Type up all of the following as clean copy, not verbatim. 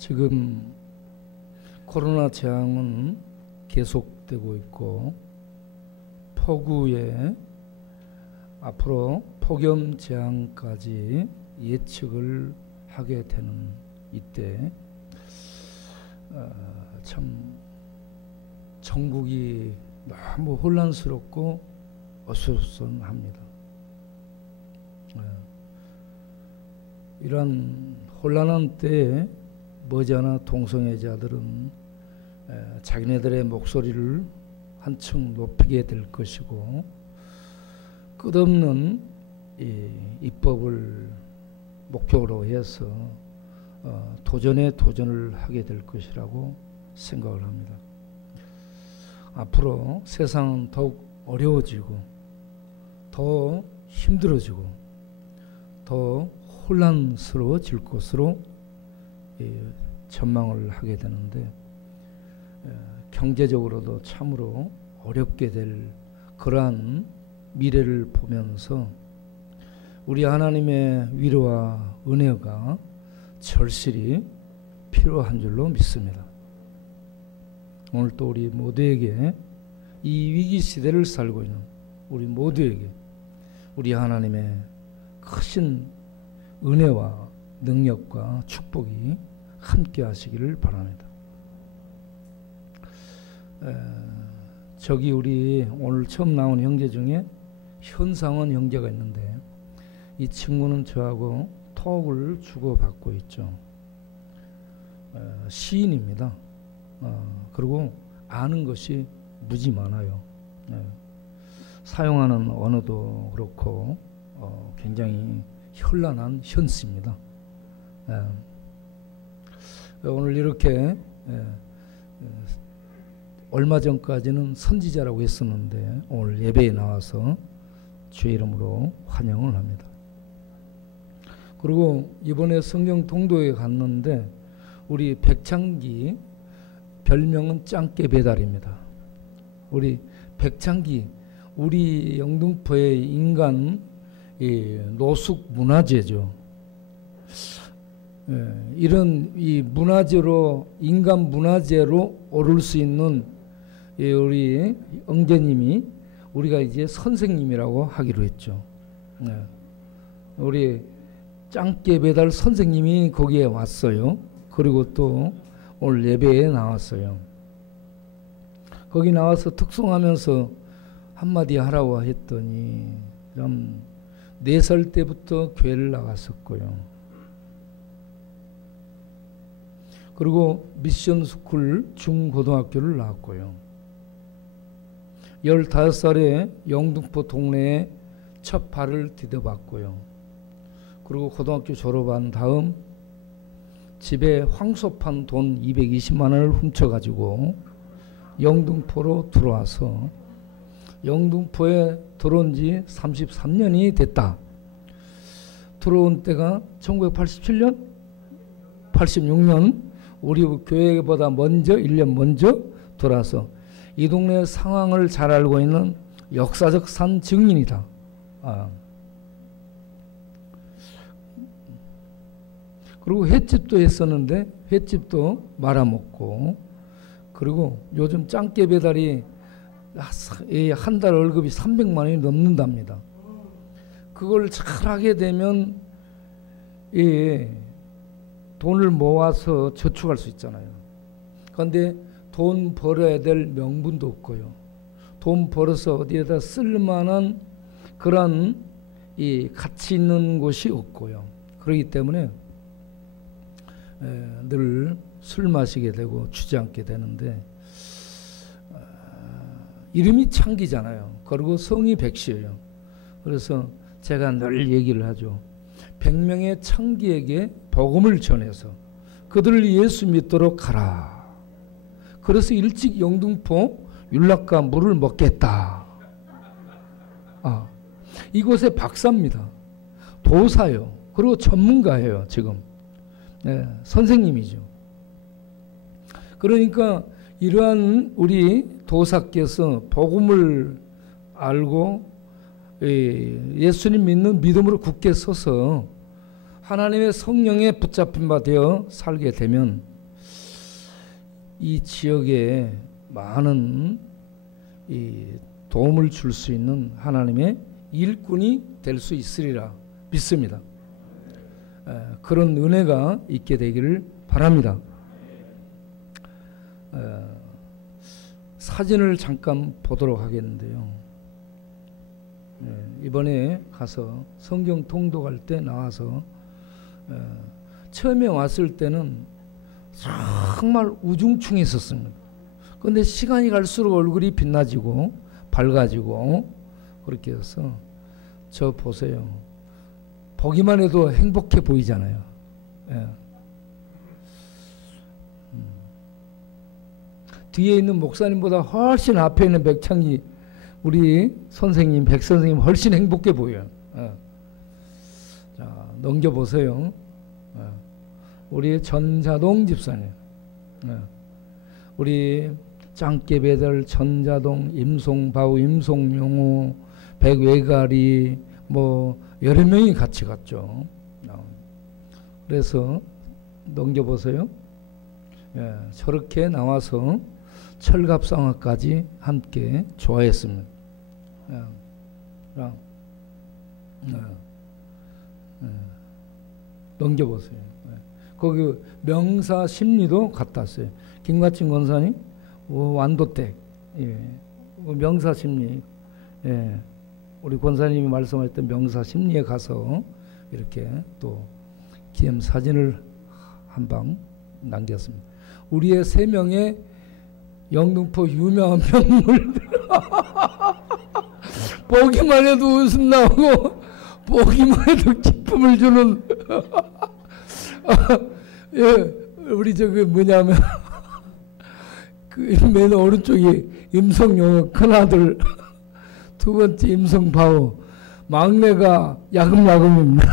지금 코로나 재앙은 계속되고 있고 폭우에 앞으로 폭염 재앙까지 예측을 하게 되는 이때 참 전국이 너무 혼란스럽고 어수선합니다. 이러한 혼란한 때에 머지않아 동성애자들은 자기네들의 목소리를 한층 높이게 될 것이고 끝없는 입법을 목표로 해서 도전에 도전을 하게 될 것이라고 생각을 합니다. 앞으로 세상은 더욱 어려워지고 더 힘들어지고 더 혼란스러워질 것으로 전망을 하게 되는데 경제적으로도 참으로 어렵게 될 그러한 미래를 보면서 우리 하나님의 위로와 은혜가 절실히 필요한 줄로 믿습니다. 오늘 또 우리 모두에게 이 위기 시대를 살고 있는 우리 모두에게 우리 하나님의 크신 은혜와 능력과 축복이 함께 하시기를 바랍니다. 저기 우리 오늘 처음 나온 형제 중에 현상원 형제가 있는데 이 친구는 저하고 톡을 주고받고 있죠. 시인입니다. 그리고 아는 것이 무지 많아요. 사용하는 언어도 그렇고 굉장히 현란한 현씨입니다. 오늘 이렇게 얼마 전까지는 선지자라고 했었는데 오늘 예배에 나와서 주의 이름으로 환영을 합니다. 그리고 이번에 성경 동도에 갔는데 우리 백창기 별명은 짱깨 배달입니다. 우리 백창기 우리 영등포의 인간 노숙 문화재죠. 이런 이 문화재로 인간 문화재로 오를 수 있는 우리 영재님이 우리가 이제 선생님이라고 하기로 했죠. 우리 짱깨 배달 선생님이 거기에 왔어요. 그리고 또 오늘 예배에 나왔어요. 거기 나와서 특송하면서 한마디 하라고 했더니 좀 4살 때부터 교회를 나갔었고요. 그리고 미션 스쿨 중고등학교를 나왔고요. 15살에 영등포 동네에 첫 발을 디뎌봤고요. 그리고 고등학교 졸업한 다음 집에 황소판 돈 220만 원을 훔쳐가지고 영등포로 들어와서 영등포에 들어온 지 33년이 됐다. 들어온 때가 1987년? 86년 우리 교회보다 먼저 1년 먼저 돌아서 이 동네 상황을 잘 알고 있는 역사적 산 증인이다. 그리고 횟집도 했었는데 횟집도 말아먹고 그리고 요즘 짱깨 배달이 한 달 월급이 300만 원이 넘는답니다. 그걸 잘 하게 되면 돈을 모아서 저축할 수 있잖아요. 그런데 돈 벌어야 될 명분도 없고요. 돈 벌어서 어디에다 쓸 만한 그런 가치 있는 곳이 없고요. 그렇기 때문에 늘 술 마시게 되고 주저앉게 되는데 이름이 창기잖아요. 그리고 성이 백시예요. 그래서 제가 늘 얘기를 하죠. 100명의 창기에게 복음을 전해서 그들을 예수 믿도록 하라. 그래서 일찍 영등포 율락과 물을 먹겠다. 이곳의 박사입니다. 도사요. 그리고 전문가예요. 지금 선생님이죠. 그러니까 이러한 우리 도사께서 복음을 알고 예수님 믿는 믿음으로 굳게 서서 하나님의 성령에 붙잡힌 바 되어 살게 되면 이 지역에 많은 이 도움을 줄 수 있는 하나님의 일꾼이 될 수 있으리라 믿습니다. 그런 은혜가 있게 되기를 바랍니다. 사진을 잠깐 보도록 하겠는데요. 이번에 가서 성경 통독할 때 나와서 처음에 왔을 때는 정말 우중충했었습니다. 그런데 시간이 갈수록 얼굴이 빛나지고 밝아지고 그렇게 해서 저 보세요. 보기만 해도 행복해 보이잖아요. 뒤에 있는 목사님보다 훨씬 앞에 있는 백창기 우리 선생님, 백 선생님 훨씬 행복해 보여요. 자, 넘겨보세요. 우리 전자동 집사님, 우리 짱깨배들, 전자동, 임송바우, 임송용호, 백외가리 뭐 여러 명이 같이 갔죠. 그래서 넘겨보세요. 저렇게 나와서 철갑상어까지 함께 좋아했습니다. 넘겨보세요. 거기 명사 심리도 갔다 왔어요. 김가진 권사님 완도댁 명사 심리 우리 권사님이 말씀하셨던 명사 심리에 가서 이렇게 또 기념 사진을 한 방 남겼습니다. 우리의 세 명의 영등포 유명한 명물들 보기만 해도 웃음 나오고 보기만 해도 기쁨을 주는 우리 저기 뭐냐면 그 맨 오른쪽이 임성용의 큰아들, 두 번째 임성바우, 막내가 야금야금입니다.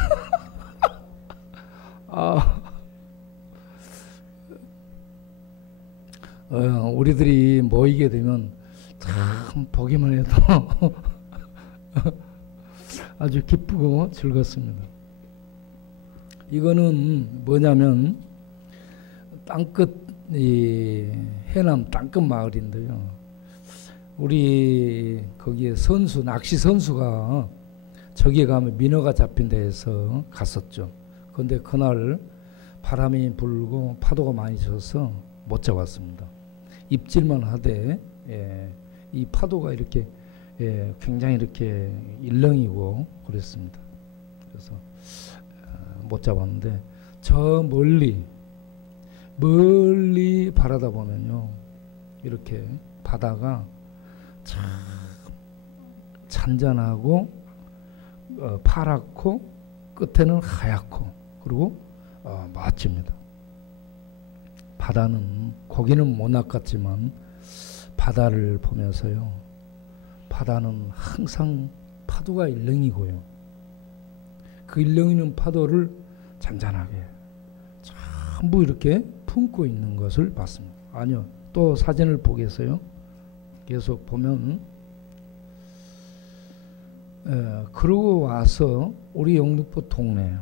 우리들이 모이게 되면 참 보기만 해도 아주 기쁘고 즐겁습니다. 이거는 뭐냐면 땅끝 이 해남 땅끝 마을인데요. 우리 거기에 선수 낚시 선수가 저기에 가면 민어가 잡힌 데에서 갔었죠. 그런데 그날 바람이 불고 파도가 많이 쳐서 못 잡았습니다. 입질만 하되 이 파도가 이렇게 굉장히 이렇게 일렁이고 그랬습니다. 그래서 못 잡았는데 저 멀리 바라다 보면요 이렇게 바다가 참 잔잔하고 파랗고 끝에는 하얗고 그리고 멋집니다. 바다는 고기는 못 낚았지만 바다를 보면서요 바다는 항상 파도가 일렁이고요 그 일렁이는 파도를 잔잔하게 전부 이렇게 품고 있는 것을 봤습니다. 아니요, 또 사진을 보겠어요. 계속 보면 그러고 와서 우리 영등포 동네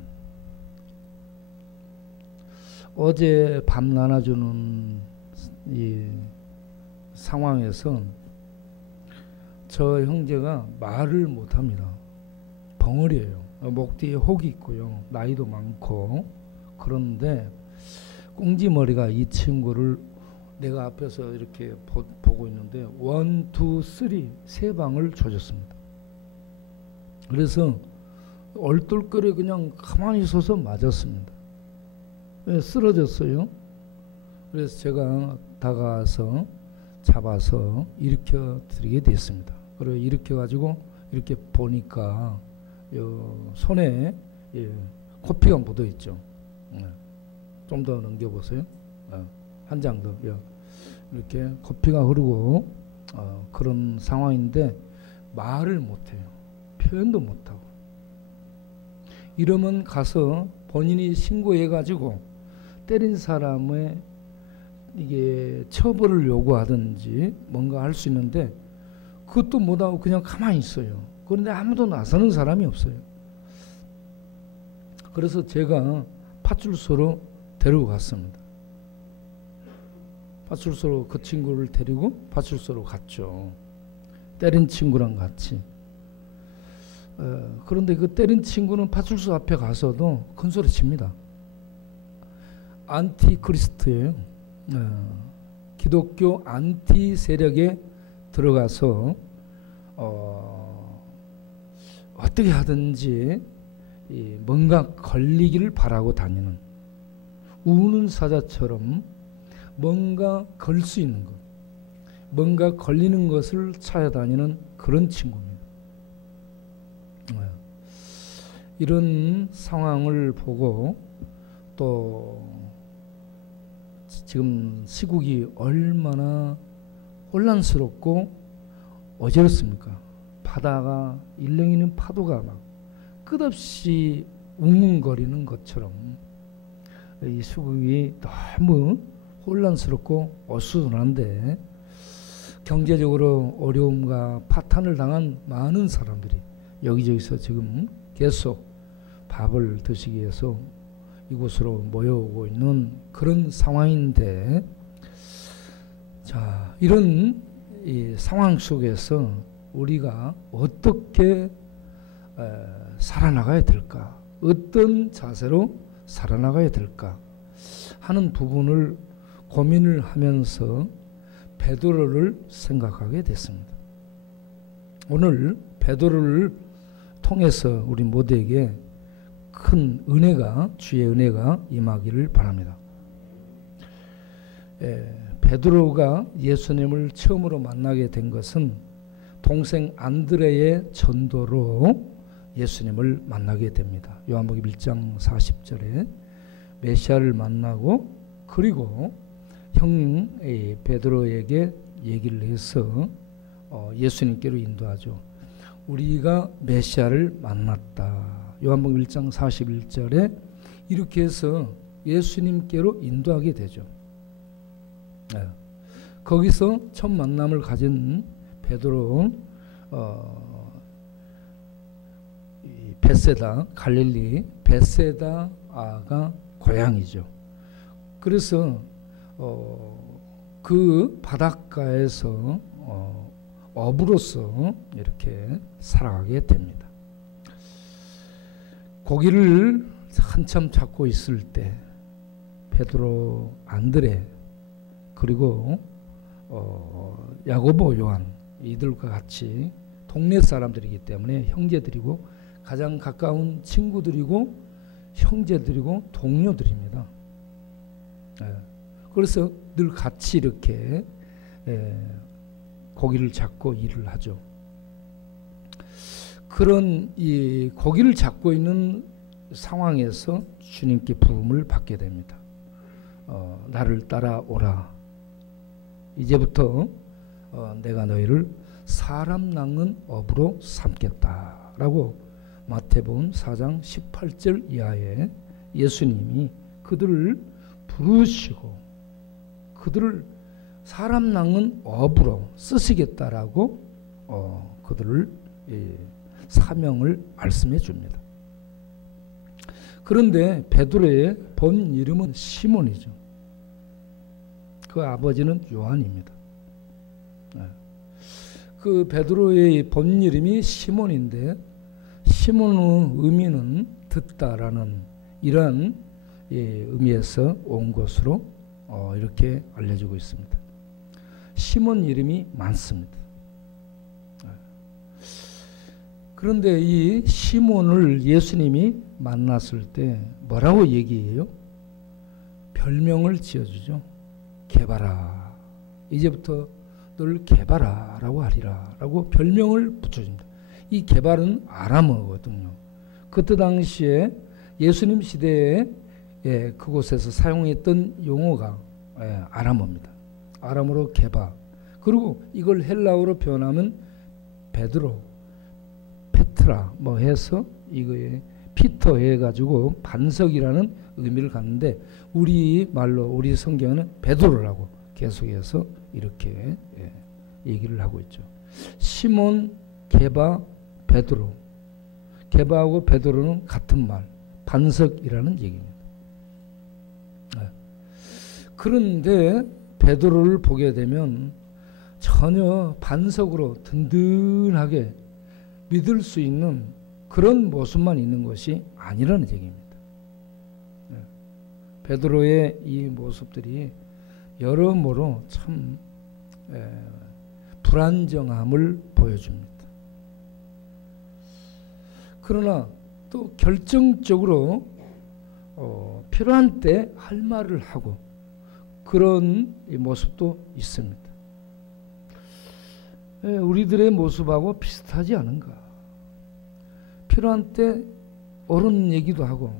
어제 밥 나눠주는 이 상황에서 저 형제가 말을 못합니다. 벙어리예요. 목 뒤에 혹이 있고요. 나이도 많고 그런데 꽁지머리가 이 친구를 내가 앞에서 이렇게 보고 있는데 1, 2, 3 세 방을 줘줬습니다. 그래서 얼떨결에 그냥 가만히 서서 맞았습니다. 쓰러졌어요. 그래서 제가 다가와서 잡아서 일으켜 드리게 됐습니다. 그리고 일으켜 가지고 이렇게 보니까 손에 코피가 묻어 있죠. 좀 더 넘겨보세요. 한 장 더. 이렇게 코피가 흐르고 그런 상황인데 말을 못해요. 표현도 못하고. 이러면 가서 본인이 신고해가지고 때린 사람의 이게 처벌을 요구하든지 뭔가 할 수 있는데 그것도 못하고 그냥 가만히 있어요. 그런데 아무도 나서는 사람이 없어요. 그래서 제가 파출소로 데리고 갔습니다. 파출소로 그 친구를 데리고 파출소로 갔죠. 때린 친구랑 같이. 그런데 그 때린 친구는 파출소 앞에 가서도 큰 소리 칩니다. 안티크리스트예요. 기독교 안티 세력에 들어가서 어떻게 하든지 뭔가 걸리기를 바라고 다니는, 우는 사자처럼 뭔가 걸 수 있는 것, 뭔가 걸리는 것을 찾아다니는 그런 친구입니다. 이런 상황을 보고 또 지금 시국이 얼마나 혼란스럽고 어지럽습니까? 바다가 일렁이는 파도가 막 끝없이 웅웅거리는 것처럼 이 시국이 너무 혼란스럽고 어수선한데, 경제적으로 어려움과 파탄을 당한 많은 사람들이 여기저기서 지금 계속 밥을 드시기 위해서 이곳으로 모여오고 있는 그런 상황인데, 자, 이런 이 상황 속에서 우리가 어떻게 살아나가야 될까, 어떤 자세로 살아나가야 될까 하는 부분을 고민을 하면서 베드로를 생각하게 됐습니다. 오늘 베드로를 통해서 우리 모두에게 큰 은혜가, 주의 은혜가 임하기를 바랍니다. 베드로가 예수님을 처음으로 만나게 된 것은 동생 안드레의 전도로 예수님을 만나게 됩니다. 요한복음 1장 40절에 메시아를 만나고, 그리고 형 베드로에게 얘기를 해서 예수님께로 인도하죠. 우리가 메시아를 만났다. 요한복음 1장 41절에 이렇게 해서 예수님께로 인도하게 되죠. 거기서 첫 만남을 가진 베드로는 벳세다, 갈릴리 벳세다가 고향이죠. 그래서 그 바닷가에서 어부로서 이렇게 살아가게 됩니다. 고기를 한참 잡고 있을 때 베드로, 안드레, 그리고 야고보, 요한, 이들과 같이 동네 사람들이기 때문에 형제들이고 가장 가까운 친구들이고 형제들이고 동료들입니다. 그래서 늘 같이 이렇게 고기를 잡고 일을 하죠. 그런 이 고기를 잡고 있는 상황에서 주님께 부름을 받게 됩니다. 나를 따라오라. 이제부터 내가 너희를 사람 낚는 어부로 삼겠다라고 마태복음 4장 18절 이하에 예수님이 그들을 부르시고 그들을 사람 낚는 어부로 쓰시겠다라고 그들을 사명을 말씀해 줍니다. 그런데 베드로의 본 이름은 시몬이죠. 그 아버지는 요한입니다. 그 베드로의 본 이름이 시몬인데, 시몬의 의미는 듣다라는 이러한 의미에서 온 것으로 이렇게 알려지고 있습니다. 시몬 이름이 많습니다. 그런데 이 시몬을 예수님이 만났을 때 뭐라고 얘기해요? 별명을 지어주죠. 개바라. 이제부터 널 개바라라고 하리라 라고 별명을 붙여줍니다. 이 개발은 아람어거든요. 그때 당시에 예수님 시대에 그곳에서 사용했던 용어가 아람어입니다. 아람어로 개바. 그리고 이걸 헬라어로 표현하면 베드로, 페트라 뭐 해서 이거에 피터 해가지고 반석이라는 의미를 갖는데, 우리 말로 우리 성경에는 베드로라고 계속해서 이렇게 얘기를 하고 있죠. 시몬, 게바, 베드로. 게바하고 베드로는 같은 말, 반석이라는 얘기입니다. 그런데 베드로를 보게 되면 전혀 반석으로 든든하게 믿을 수 있는 그런 모습만 있는 것이 아니라는 얘기입니다. 베드로의 이 모습들이 여러모로 참 불안정함을 보여줍니다. 그러나 또 결정적으로 필요한 때 할 말을 하고 그런 모습도 있습니다. 우리들의 모습하고 비슷하지 않은가. 필요한 때 옳은 얘기도 하고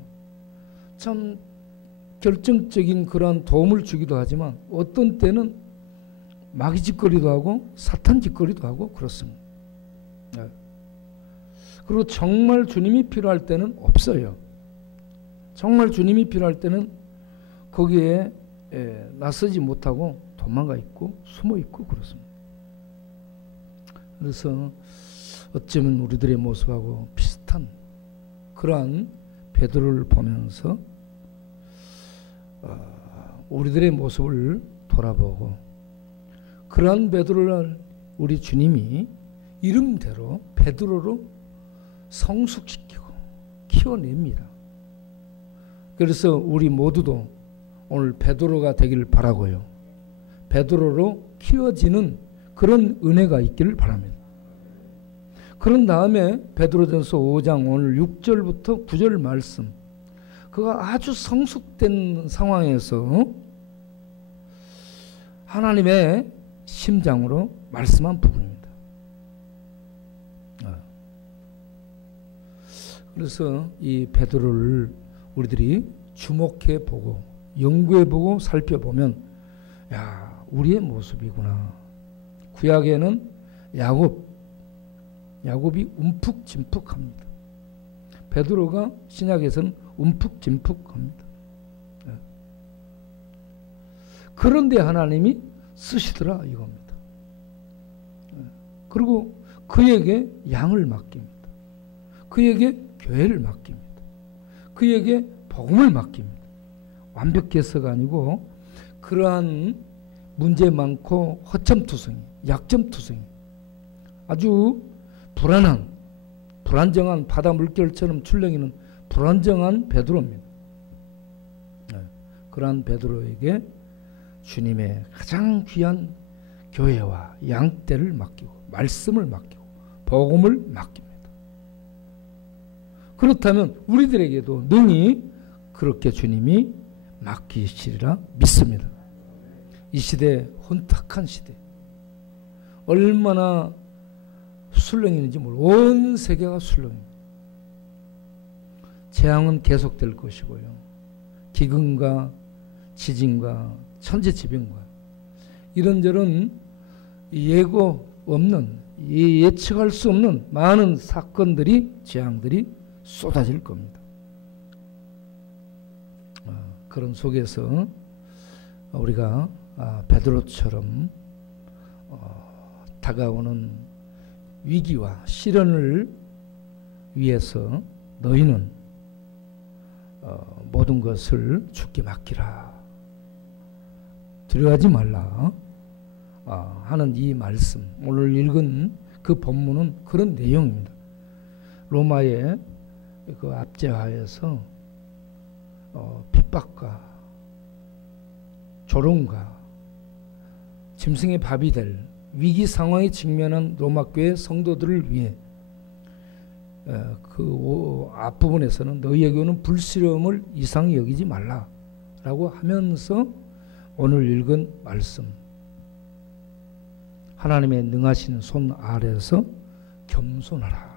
참 결정적인 그러한 도움을 주기도 하지만 어떤 때는 마귀짓거리도 하고 사탄짓거리도 하고 그렇습니다. 그리고 정말 주님이 필요할 때는 없어요. 정말 주님이 필요할 때는 거기에 나서지 못하고 도망가 있고 숨어 있고 그렇습니다. 그래서 어쩌면 우리들의 모습하고 비슷한 그러한 베드로를 보면서 우리들의 모습을 돌아보고 그러한 베드로를 우리 주님이 이름대로 베드로로 성숙시키고 키워냅니다. 그래서 우리 모두도 오늘 베드로가 되기를 바라고요. 베드로로 키워지는 그런 은혜가 있기를 바랍니다. 그런 다음에 베드로전서 5장 오늘 6절부터 9절 말씀, 그가 아주 성숙된 상황에서 하나님의 심장으로 말씀한 부분입니다. 그래서 이 베드로를 우리들이 주목해 보고 연구해 보고 살펴보면 야, 우리의 모습이구나. 구약에는 야곱이 움푹짐푹합니다. 베드로가 신약에서는 움푹짐푹합니다. 그런데 하나님이 쓰시더라 이겁니다. 그리고 그에게 양을 맡깁니다. 그에게 교회를 맡깁니다. 그에게 복음을 맡깁니다. 완벽해서가 아니고 그러한 문제 많고 허참투성이, 약점투성이, 아주 불안정한 바다 물결처럼 출렁이는 불안정한 베드로입니다. 그러한 베드로에게 주님의 가장 귀한 교회와 양떼를 맡기고 말씀을 맡기고 복음을 맡깁니다. 그렇다면 우리들에게도 능히 그렇게 주님이 맡기시리라 믿습니다. 이 시대, 혼탁한 시대, 얼마나 술렁이는지 모르고 온 세계가 술렁입니다. 재앙은 계속될 것이고요. 기근과 지진과 천재지변과 이런저런 예고 없는, 예측할 수 없는 많은 사건들이, 재앙들이 쏟아질 겁니다. 그런 속에서 우리가 베드로처럼 다가오는 위기와 시련을 위해서 너희는 모든 것을 주께 맡기라, 두려워하지 말라 하는 이 말씀, 오늘 읽은 그 본문은 그런 내용입니다. 로마의 그 압제하에서 핍박과 조롱과 짐승의 밥이 될 위기 상황에 직면한 로마교회 성도들을 위해 그 앞부분에서는 너희에게 오는 불시름을 이상히 여기지 말라라고 하면서 오늘 읽은 말씀, 하나님의 능하신 손 아래에서 겸손하라.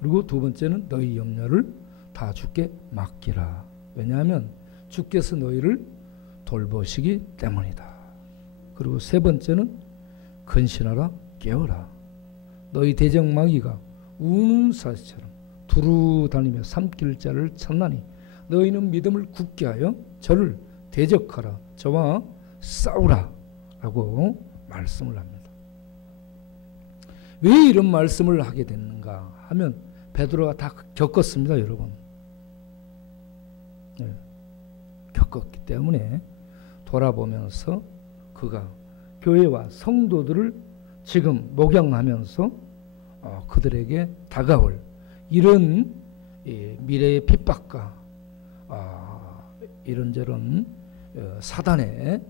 그리고 두 번째는 너희 염려를 다 주께 맡기라. 왜냐하면 주께서 너희를 돌보시기 때문이다. 그리고 세 번째는 근신하라, 깨어라. 너희 대적마귀가 우는 사자처럼 두루 다니며 삼킬 자를 찾나니 너희는 믿음을 굳게 하여 저를 대적하라, 저와 싸우라 라고 말씀을 합니다. 왜 이런 말씀을 하게 됐는가 하면 베드로가 다 겪었습니다, 여러분. 겪었기 때문에 돌아보면서 그가 교회와 성도들을 지금 목양하면서 그들에게 다가올 이런 미래의 핍박과 이런저런 사단의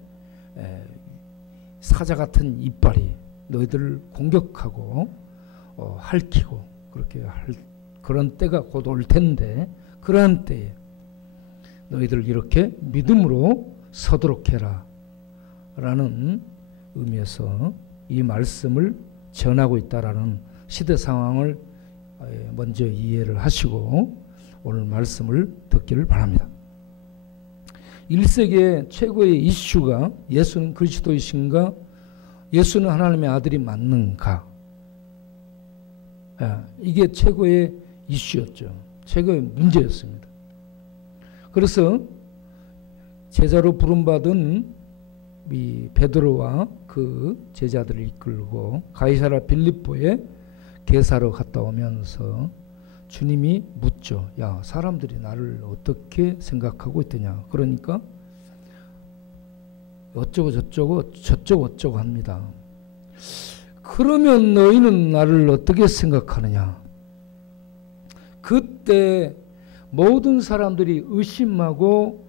사자 같은 이빨이 너희들을 공격하고 핥히고 그렇게 그런 때가 곧 올 텐데, 그러한 때에 너희들 이렇게 믿음으로 서도록 해라 라는 의미에서 이 말씀을 전하고 있다라는 시대 상황을 먼저 이해를 하시고 오늘 말씀을 듣기를 바랍니다. 1세기의 최고의 이슈가 예수는 그리스도이신가, 예수는 하나님의 아들이 맞는가, 이게 최고의 이슈였죠. 최고의 문제였습니다. 그래서 제자로 부름받은 이 베드로와 그 제자들을 이끌고 가이사랴 빌립보에 개사로 갔다 오면서 주님이 묻죠. 야, 사람들이 나를 어떻게 생각하고 있더냐. 그러니까 어쩌고 저쩌고 어쩌고 합니다. 그러면 너희는 나를 어떻게 생각하느냐. 그때 모든 사람들이 의심하고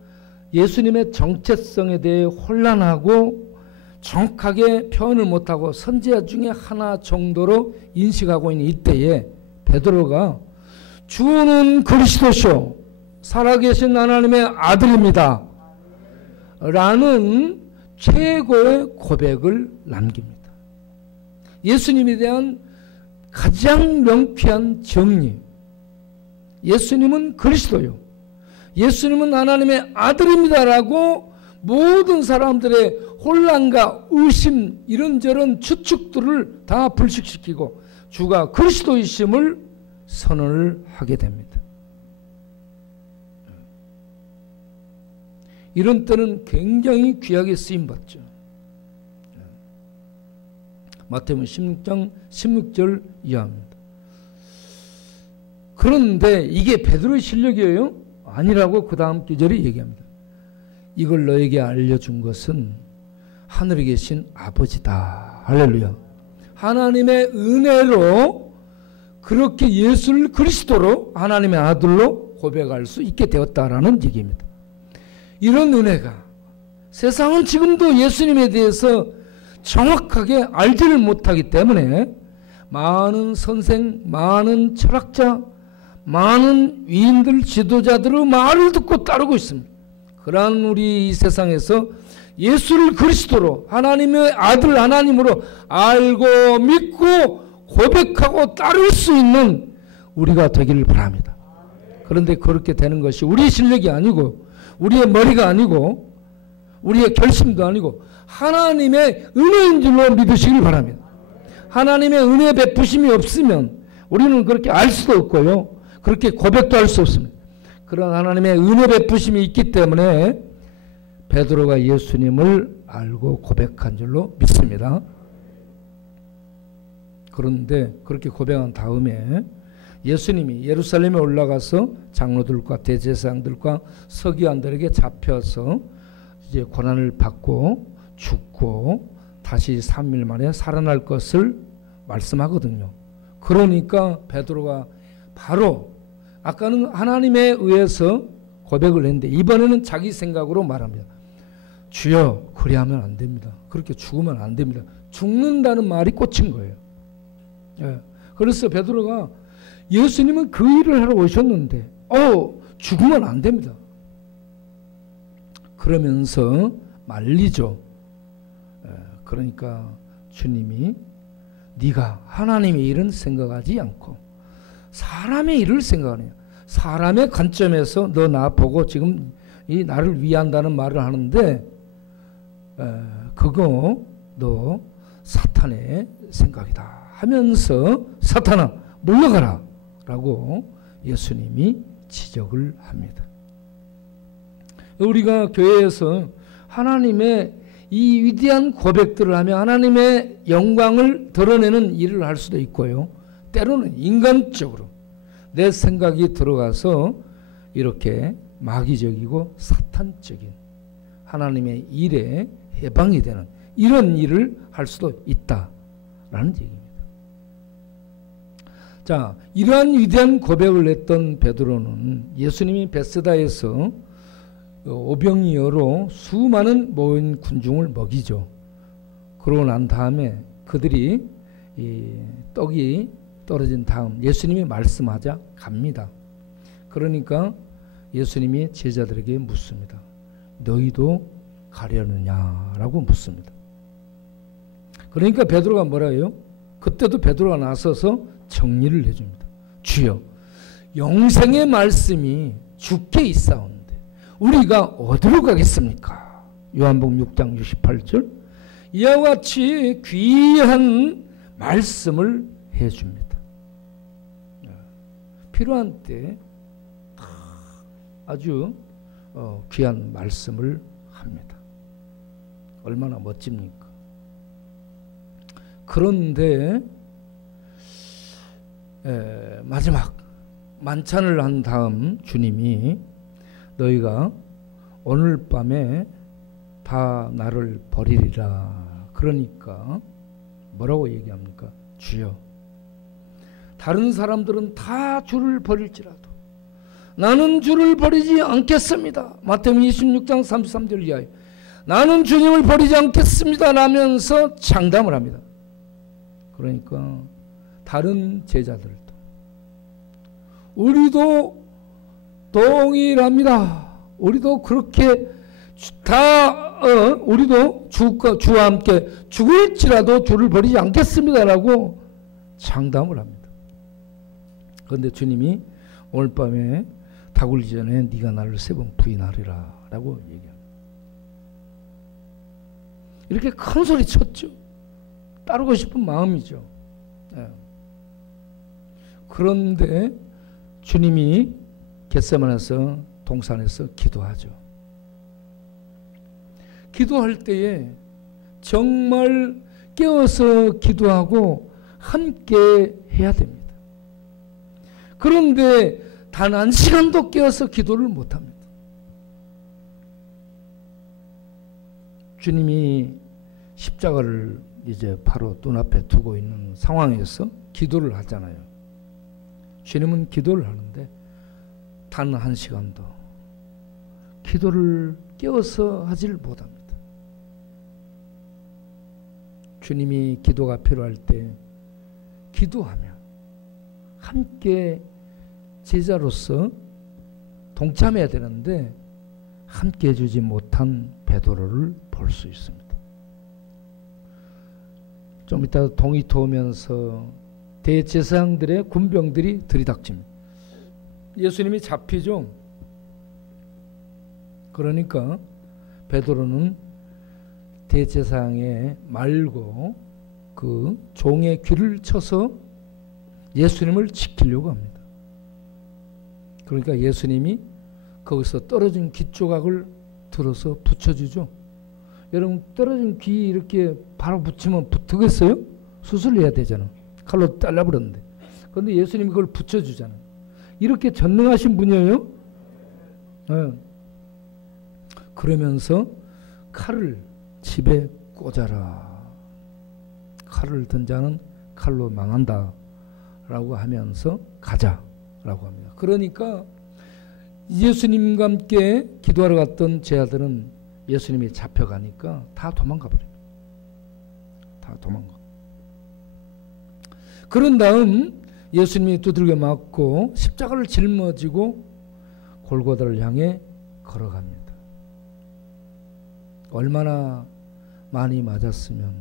예수님의 정체성에 대해 혼란하고 정확하게 표현을 못하고 선지자 중에 하나 정도로 인식하고 있는 이때에 베드로가 주는 그리스도시요 살아계신 하나님의 아들입니다 라는 최고의 고백을 남깁니다. 예수님에 대한 가장 명쾌한 정리, 예수님은 그리스도요, 예수님은 하나님의 아들입니다라고 모든 사람들의 혼란과 의심, 이런저런 추측들을 다 불식시키고 주가 그리스도이심을 선언을 하게 됩니다. 이런 때는 굉장히 귀하게 쓰임받죠. 마태복음 16장 16절 이하입니다. 그런데 이게 베드로의 실력이에요? 아니라고 그 다음 구절에 얘기합니다. 이걸 너에게 알려준 것은 하늘에 계신 아버지다. 할렐루야. 하나님의 은혜로 그렇게 예수를 그리스도로 하나님의 아들로 고백할 수 있게 되었다라는 얘기입니다. 이런 은혜가 세상은 지금도 예수님에 대해서 정확하게 알지를 못하기 때문에 많은 선생, 많은 철학자, 많은 위인들, 지도자들의 말을 듣고 따르고 있습니다. 그러한 우리 이 세상에서 예수를 그리스도로 하나님의 아들 하나님으로 알고 믿고 고백하고 따를 수 있는 우리가 되기를 바랍니다. 그런데 그렇게 되는 것이 우리의 실력이 아니고 우리의 머리가 아니고 우리의 결심도 아니고 하나님의 은혜인 줄로 믿으시길 바랍니다. 하나님의 은혜 베푸심이 없으면 우리는 그렇게 알 수도 없고요, 그렇게 고백도 할 수 없습니다. 그런 하나님의 은혜 베푸심이 있기 때문에 베드로가 예수님을 알고 고백한 줄로 믿습니다. 그런데 그렇게 고백한 다음에 예수님이 예루살렘에 올라가서 장로들과 대제사장들과 서기관들에게 잡혀서 이제 고난을 받고 죽고 다시 3일 만에 살아날 것을 말씀하거든요. 그러니까 베드로가 바로 아까는 하나님에 의해서 고백을 했는데 이번에는 자기 생각으로 말합니다. 주여, 그리하면 안 됩니다. 그렇게 죽으면 안 됩니다. 죽는다는 말이 꽂힌 거예요. 그래서 베드로가 예수님은 그 일을 하러 오셨는데 죽으면 안 됩니다. 그러면서 말리죠. 그러니까 주님이 네가 하나님의 일은 생각하지 않고 사람의 일을 생각하느냐. 사람의 관점에서 너 나 보고 지금 이 나를 위한다는 말을 하는데 그거 너 사탄의 생각이다 하면서 사탄아 물러가라 라고 예수님이 지적을 합니다. 우리가 교회에서 하나님의 이 위대한 고백들을 하며 하나님의 영광을 드러내는 일을 할 수도 있고요, 때로는 인간적으로 내 생각이 들어가서 이렇게 마귀적이고 사탄적인 하나님의 일에 해방이 되는 이런 일을 할 수도 있다라는 얘기입니다. 자, 이러한 위대한 고백을 했던 베드로는 예수님이 베스다에서 오병이어로 수많은 모인 군중을 먹이죠. 그러고 난 다음에 그들이 이 떡이 떨어진 다음 예수님이 말씀하자 갑니다. 그러니까 예수님이 제자들에게 묻습니다. 너희도 가려느냐라고 묻습니다. 그러니까 베드로가 뭐라 해요? 그때도 베드로가 나서서 정리를 해줍니다. 주여, 영생의 말씀이 주께 있사온데 우리가 어디로 가겠습니까? 요한복음 6장 68절. 이와 같이 귀한 말씀을 해줍니다. 필요한 때 아주 귀한 말씀을 합니다. 얼마나 멋집니까? 그런데 마지막 만찬을 한 다음 주님이 너희가 오늘 밤에 다 나를 버리리라. 그러니까 뭐라고 얘기합니까? 주여, 다른 사람들은 다 주를 버릴지라도 나는 주를 버리지 않겠습니다. 마태복음 26장 33절 이하에 나는 주님을 버리지 않겠습니다 라면서 장담을 합니다. 그러니까 다른 제자들도 우리도 동일합니다. 우리도 그렇게 우리도 주와 함께 죽을지라도 주를 버리지 않겠습니다라고 장담을 합니다. 그런데 주님이 오늘 밤에 다굴기 전에 네가 나를 3번 부인하리라 라고 얘기합니다. 이렇게 큰 소리 쳤죠. 따르고 싶은 마음이죠. 그런데 주님이 겟세마네에서 동산에서 기도하죠. 기도할 때에 정말 깨어서 기도하고 함께 해야 됩니다. 그런데 단 한 시간도 깨어서 기도를 못합니다. 주님이 십자가를 이제 바로 눈앞에 두고 있는 상황에서 기도를 하잖아요. 주님은 기도를 하는데 단 한 시간도 기도를 깨어서 하질 못합니다. 주님이 기도가 필요할 때 기도하며 함께 제자로서 동참해야 되는데 함께 해주지 못한 베드로를 볼 수 있습니다. 좀 이따 동이 오면서 대제사장들의 군병들이 들이닥칩니다. 예수님이 잡히죠. 그러니까 베드로는 대제사장의 말고 그 종의 귀를 쳐서 예수님을 지키려고 합니다. 그러니까 예수님이 거기서 떨어진 귀 조각을 들어서 붙여주죠. 여러분, 떨어진 귀 이렇게 바로 붙이면 붙겠어요? 수술해야 되잖아. 칼로 잘라버렸는데. 그런데 예수님이 그걸 붙여주잖아요. 이렇게 전능하신 분이에요. 네. 그러면서 칼을 집에 꽂아라. 칼을 든 자는 칼로 망한다 라고 하면서 가자라고 합니다. 그러니까 예수님과 함께 기도하러 갔던 제자들은 예수님이 잡혀가니까 다 도망가 버립니다. 다 도망가. 그런 다음 예수님이 두들겨 맞고 십자가를 짊어지고 골고다를 향해 걸어갑니다. 얼마나 많이 맞았으면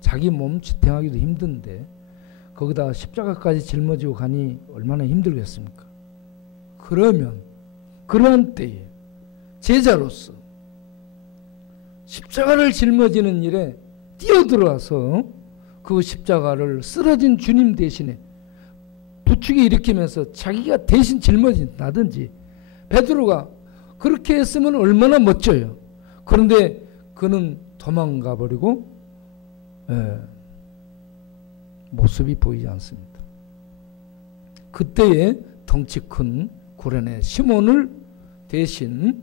자기 몸 지탱하기도 힘든데 거기다 십자가까지 짊어지고 가니 얼마나 힘들겠습니까? 그러면 그러한 때에 제자로서 십자가를 짊어지는 일에 뛰어들어와서 그 십자가를 쓰러진 주님 대신에 부축이 일으키면서 자기가 대신 짊어진다든지 베드로가 그렇게 했으면 얼마나 멋져요. 그런데 그는 도망가 버리고 모습이 보이지 않습니다. 그때에 덩치 큰 구레네 시몬을 대신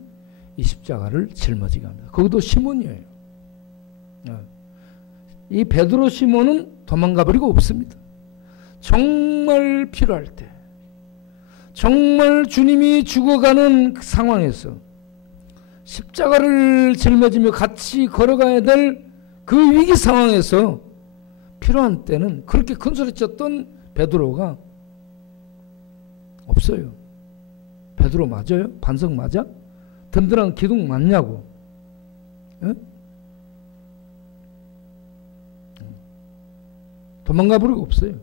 이 십자가를 짊어지게 합니다. 거기도 시몬이에요. 이 베드로 시몬은 도망가 버리고 없습니다. 정말 필요할 때, 정말 주님이 죽어가는 그 상황에서 십자가를 짊어지며 같이 걸어가야 될 그 위기 상황에서 필요한 때는 그렇게 큰 소리 쳤던 베드로가 없어요. 베드로 맞아요? 반석 맞아? 든든한 기둥 맞냐고? 에? 도망가 버리고 없어요.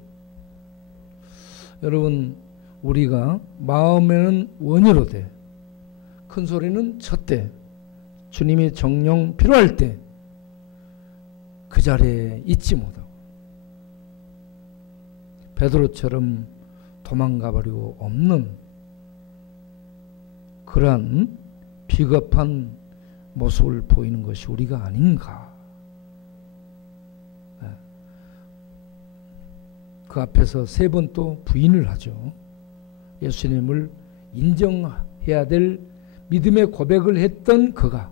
여러분, 우리가 마음에는 원이로 돼, 큰 소리는 쳤대, 주님이 정령 필요할 때 그 자리에 있지 못하고 베드로처럼 도망가 버리고 없는 그러한 비겁한 모습을 보이는 것이 우리가 아닌가. 그 앞에서 3번 또 부인을 하죠. 예수님을 인정해야 될 믿음의 고백을 했던 그가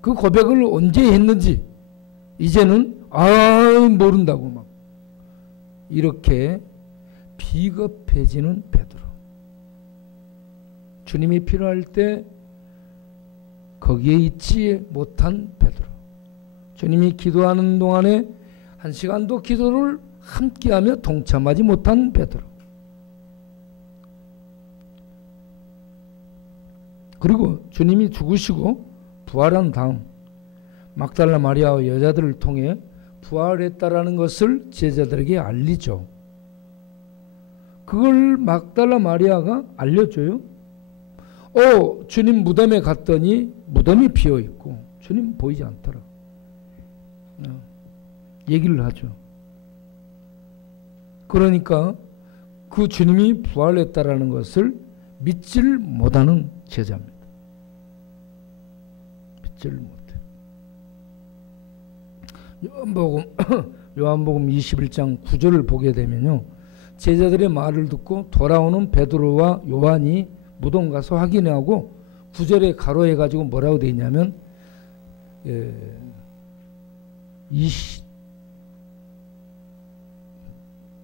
그 고백을 언제 했는지 이제는 모른다고 막 이렇게 비겁해지는 베드로. 주님이 필요할 때 거기에 있지 못한 베드로. 주님이 기도하는 동안에 1시간도 기도를 함께하며 동참하지 못한 베드로. 그리고 주님이 죽으시고 부활한 다음 막달라 마리아와 여자들을 통해 부활했다라는 것을 제자들에게 알리죠. 그걸 막달라 마리아가 알려줘요. 주님 무덤에 갔더니 무덤이 비어있고 주님 보이지 않더라. 얘기를 하죠. 그러니까 그 주님이 부활했다라는 것을 믿지를 못하는 제자입니다. 믿지를 못해. 요한복음 21장 9절을 보게 되면요, 제자들의 말을 듣고 돌아오는 베드로와 요한이 무덤 가서 확인하고 9절에 가로해 가지고 뭐라고 되어 있냐면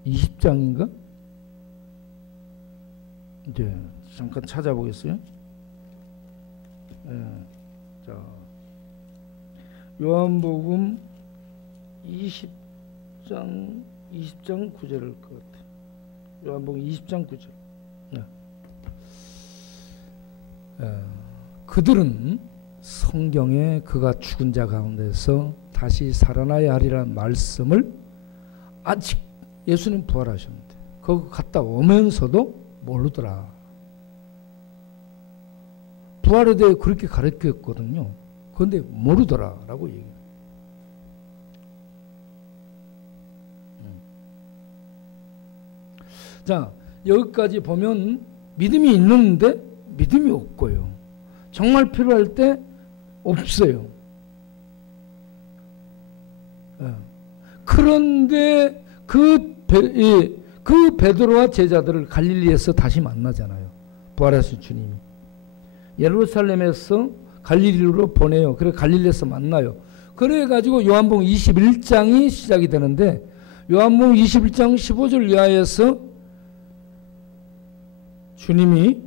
20장인가? 이제 잠깐 찾아보겠어요. 자, 요한복음 20장 9절일 것 같아요. 요한복음 20장 9절. 그들은 성경에 그가 죽은 자 가운데서 다시 살아나야 하리라는 말씀을 아직 예수님 부활하셨는데 거기 갔다 오면서도 모르더라. 부활에 대해 그렇게 가르쳤거든요. 그런데 모르더라라고 얘기해요. 자, 여기까지 보면 믿음이 있는데 믿음이 없고요. 정말 필요할 때 없어요. 그런데 그 베드로와 제자들을 갈릴리에서 다시 만나잖아요. 부활하신 주님이. 예루살렘에서 갈릴리로 보내요. 그래 갈릴리에서 만나요. 그래가지고 요한복음 21장이 시작이 되는데 요한복음 21장 15절 이하에서 주님이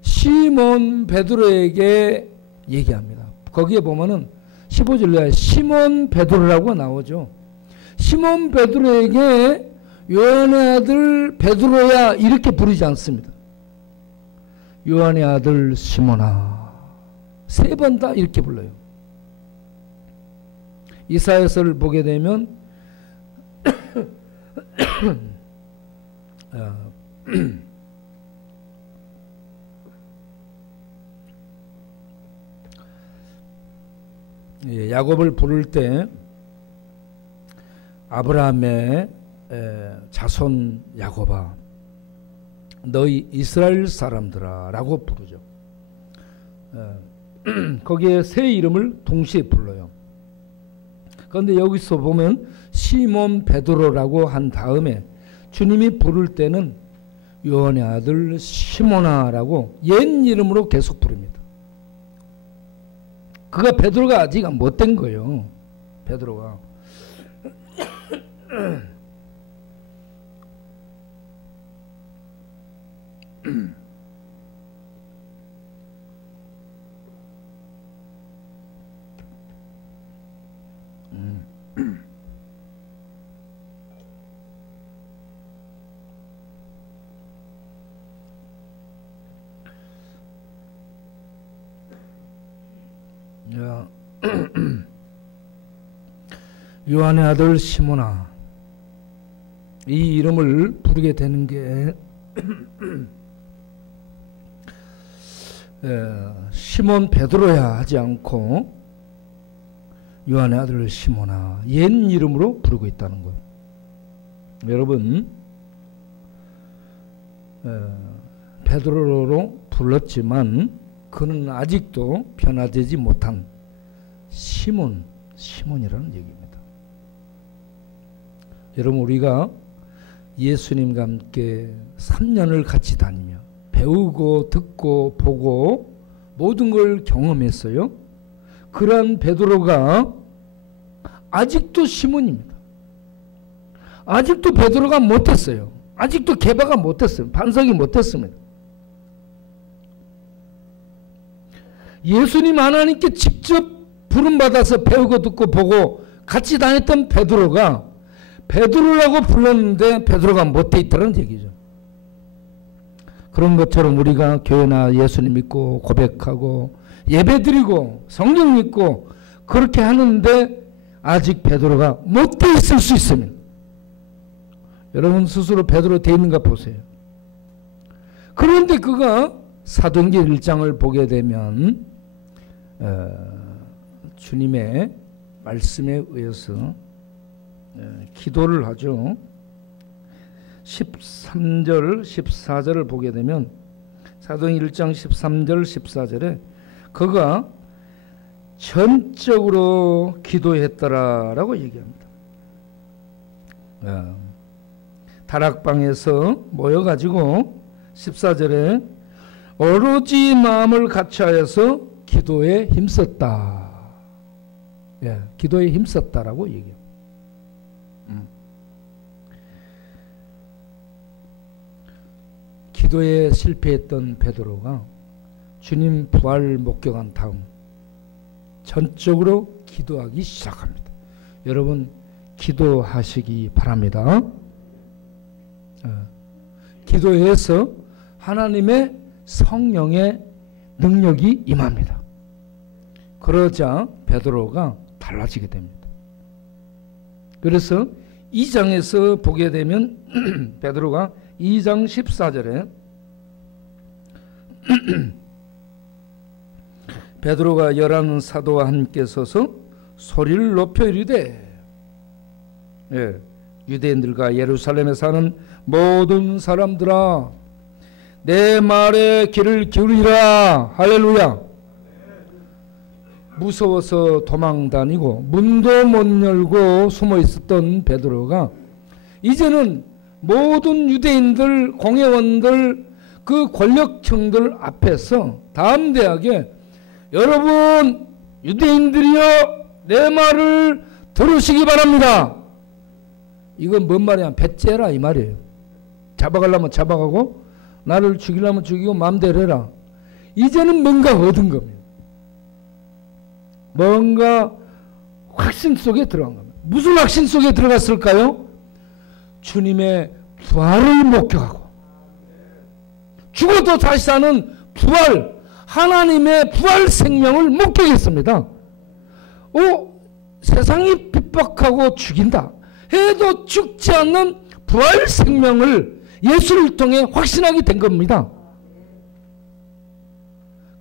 시몬 베드로에게 얘기합니다. 거기에 보면은 15절 이하에 시몬 베드로라고 나오죠. 시몬 베드로에게 요한의 아들 베드로야 이렇게 부르지 않습니다. 요한의 아들 시몬아, 3번 다 이렇게 불러요. 이사야서를 보게 되면 야곱을 부를 때 아브라함의 자손 야곱아, 너희 이스라엘 사람들아 라고 부르죠. 거기에 세 이름을 동시에 불러요. 그런데 여기서 보면 시몬 베드로라고 한 다음에 주님이 부를 때는 요한의 아들 시몬아라고 옛 이름으로 계속 부릅니다. 그가 베드로가 아직 못된 거예요. 베드로가. 야, 요한의 아들 시몬아, 이 이름을 부르게 되는 게 시몬 베드로야 하지 않고 요한의 아들 시몬아, 옛 이름으로 부르고 있다는 거예요. 여러분, 베드로로 불렀지만 그는 아직도 변화되지 못한 시몬이라는 얘기입니다. 여러분, 우리가 예수님과 함께 3년을 같이 다니며 배우고 듣고 보고 모든 걸 경험했어요. 그러한 베드로가 아직도 시몬입니다. 아직도 베드로가 못했어요. 아직도 개바가 못했어요. 반석이 못했습니다. 예수님 하나님께 직접 부름받아서 배우고 듣고 보고 같이 다녔던 베드로가 베드로라고 불렀는데 베드로가 못돼 있다는 얘기죠. 그런 것처럼 우리가 교회나 예수님 믿고 고백하고 예배드리고 성경 믿고 그렇게 하는데 아직 베드로가 못돼 있을 수 있습니다. 여러분 스스로 베드로 돼 있는가 보세요. 그런데 그가 사도행전 1장을 보게 되면 주님의 말씀에 의해서 기도를 하죠. 13절 14절을 보게 되면 사도행전 1장 13절 14절에 그가 전적으로 기도했더라라고 얘기합니다. 다락방에서 모여가지고 14절에 오로지 마음을 같이하여서 기도에 힘썼다. 기도에 힘썼다라고 얘기해요. 기도에 실패했던 베드로가 주님 부활을 목격한 다음 전적으로 기도하기 시작합니다. 여러분 기도하시기 바랍니다. 기도에서 하나님의 성령의 능력이 임합니다. 그러자 베드로가 달라지게 됩니다. 그래서 2장에서 보게 되면 베드로가 2장 14절에 베드로가 열한 사도와 함께 서서 소리를 높여 이르되 유대인들과 예루살렘에 사는 모든 사람들아 내 말에 귀를 기울이라. 할렐루야. 무서워서 도망 다니고 문도 못 열고 숨어 있었던 베드로가 이제는 모든 유대인들, 공회원들, 그 권력층들 앞에서 담대하게 여러분 유대인들이여 내 말을 들으시기 바랍니다. 이건 뭔 말이야? 배째라 이 말이에요. 잡아가려면 잡아가고 나를 죽이려면 죽이고 마음대로 해라. 이제는 뭔가 얻은 겁니다. 뭔가 확신 속에 들어간 겁니다. 무슨 확신 속에 들어갔을까요? 주님의 부활을 목격하고 죽어도 다시 사는 부활, 하나님의 부활 생명을 목격했습니다. 세상이 핍박하고 죽인다 해도 죽지 않는 부활 생명을 예수를 통해 확신하게 된 겁니다.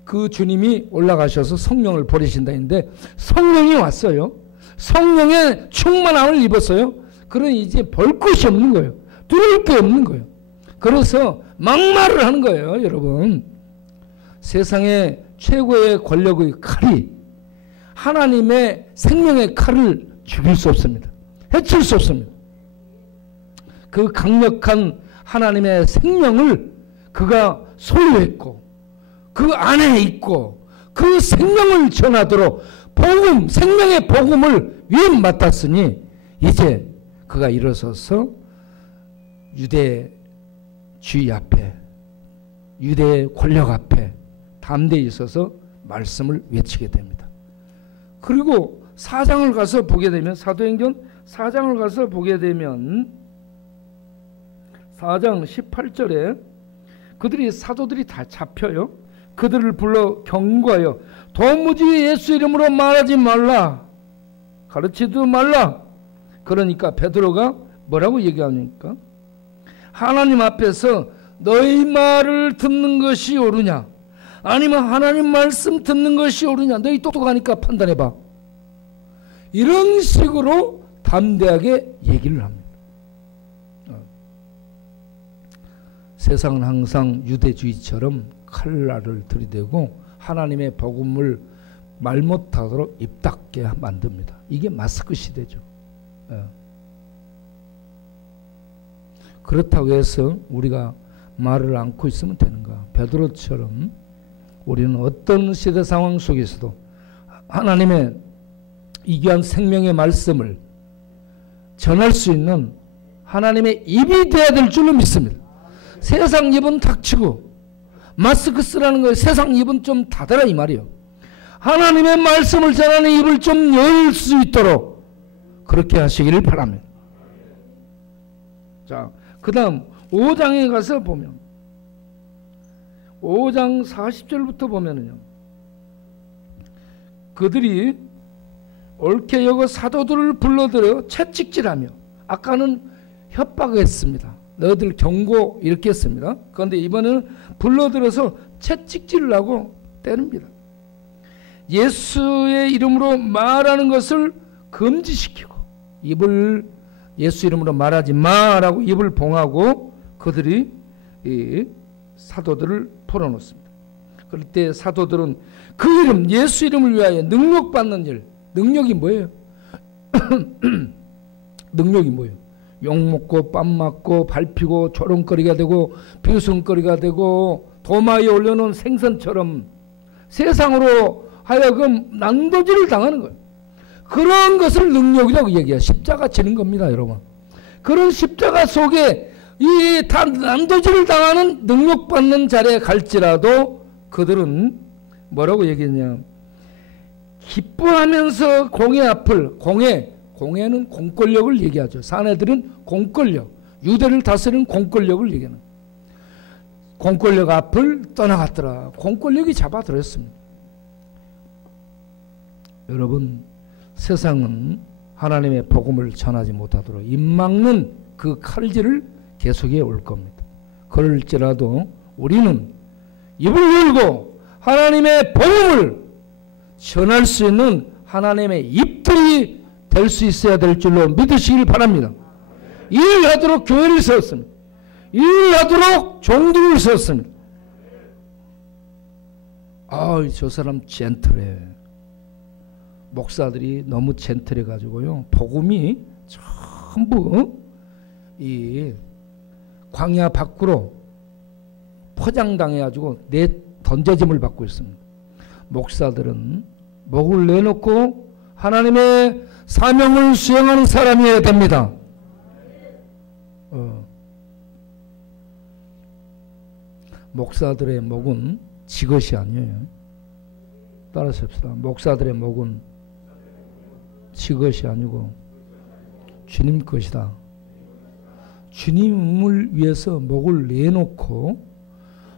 그 주님이 올라가셔서 성령을 보내신다 했는데 성령이 왔어요. 성령의 충만함을 입었어요. 그러니 이제 볼 것이 없는 거예요. 두려울 게 없는 거예요. 그래서 막말을 하는 거예요. 여러분 세상의 최고의 권력의 칼이 하나님의 생명의 칼을 죽일 수 없습니다. 해칠 수 없습니다. 그 강력한 하나님의 생명을 그가 소유했고 그 안에 있고 그 생명을 전하도록 복음, 생명의 복음을 위임 맡았으니 이제 그가 일어서서 유대주의 앞에, 유대 권력 앞에 담대히 있어서 말씀을 외치게 됩니다. 그리고 4장을 가서 보게 되면, 사도행전 4장을 가서 보게 되면 4장 18절에 사도들이 다 잡혀요. 그들을 불러 경고하여 도무지 예수 이름으로 말하지 말라, 가르치지도 말라. 그러니까 베드로가 뭐라고 얘기하니까, 하나님 앞에서 너희 말을 듣는 것이 옳으냐, 아니면 하나님 말씀 듣는 것이 옳으냐, 너희 똑똑하니까 판단해봐. 이런 식으로 담대하게 얘기를 합니다. 세상은 항상 유대주의처럼 칼날을 들이대고 하나님의 복음을 말 못하도록 입 닫게 만듭니다. 이게 마스크 시대죠. 그렇다고 해서 우리가 말을 않고 있으면 되는가? 베드로처럼 우리는 어떤 시대 상황 속에서도 하나님의 이귀한 생명의 말씀을 전할 수 있는 하나님의 입이 되어야 될 줄로 믿습니다. 세상 입은 닥치고 마스크 쓰라는 거예요. 세상 입은 좀 닫아라 이 말이에요. 하나님의 말씀을 전하는 입을 좀 열 수 있도록 그렇게 하시기를 바랍니다. 자, 그 다음 5장에 가서 보면 5장 40절부터 보면은요, 그들이 옳게 여겨 사도들을 불러들여 채찍질하며, 아까는 협박했습니다. 너희들 경고 이렇게 했습니다. 그런데 이번에는 불러들여서 채찍질을 하고 때립니다. 예수의 이름으로 말하는 것을 금지시키고, 입을 예수 이름으로 말하지 마라고 입을 봉하고 그들이 이 사도들을 풀어놓습니다. 그럴 때 사도들은 그 이름, 예수 이름을 위하여 능력받는 일, 능력이 뭐예요? 능력이 뭐예요? 욕먹고 뺨 맞고 밟히고 조롱거리가 되고 비웃음거리가 되고 도마에 올려놓은 생선처럼 세상으로 하여금 난도질을 당하는 거예요. 그런 것을 능력이라고 얘기해요. 십자가 지는 겁니다, 여러분. 그런 십자가 속에 이 다 난도질을 당하는 능력받는 자리에 갈지라도 그들은 뭐라고 얘기했냐, 기뻐하면서 공의 앞을, 공회는 공권력을 얘기하죠. 사내들은 공권력, 유대를 다스리는 공권력을 얘기하는, 공권력 앞을 떠나갔더라. 공권력이 잡아들였습니다. 여러분, 세상은 하나님의 복음을 전하지 못하도록 입막는 그 칼질을 계속해 올 겁니다. 그럴지라도 우리는 입을 열고 하나님의 복음을 전할 수 있는 하나님의 입들이 될 수 있어야 될 줄로 믿으시길 바랍니다. 일하도록 교회를 세웠습니다. 일하도록 종들을 세웠습니다. 저 사람 젠틀해. 목사들이 너무 젠틀해 가지고요, 복음이 전부 이 광야 밖으로 포장당해 가지고 던져짐을 받고 있습니다. 목사들은 목을 내놓고 하나님의 사명을 수행하는 사람이어야 됩니다. 목사들의 목은 지 것이 아니에요. 따라서 합시다. 목사들의 목은 지 것이 아니고 주님 것이다. 주님을 위해서 목을 내놓고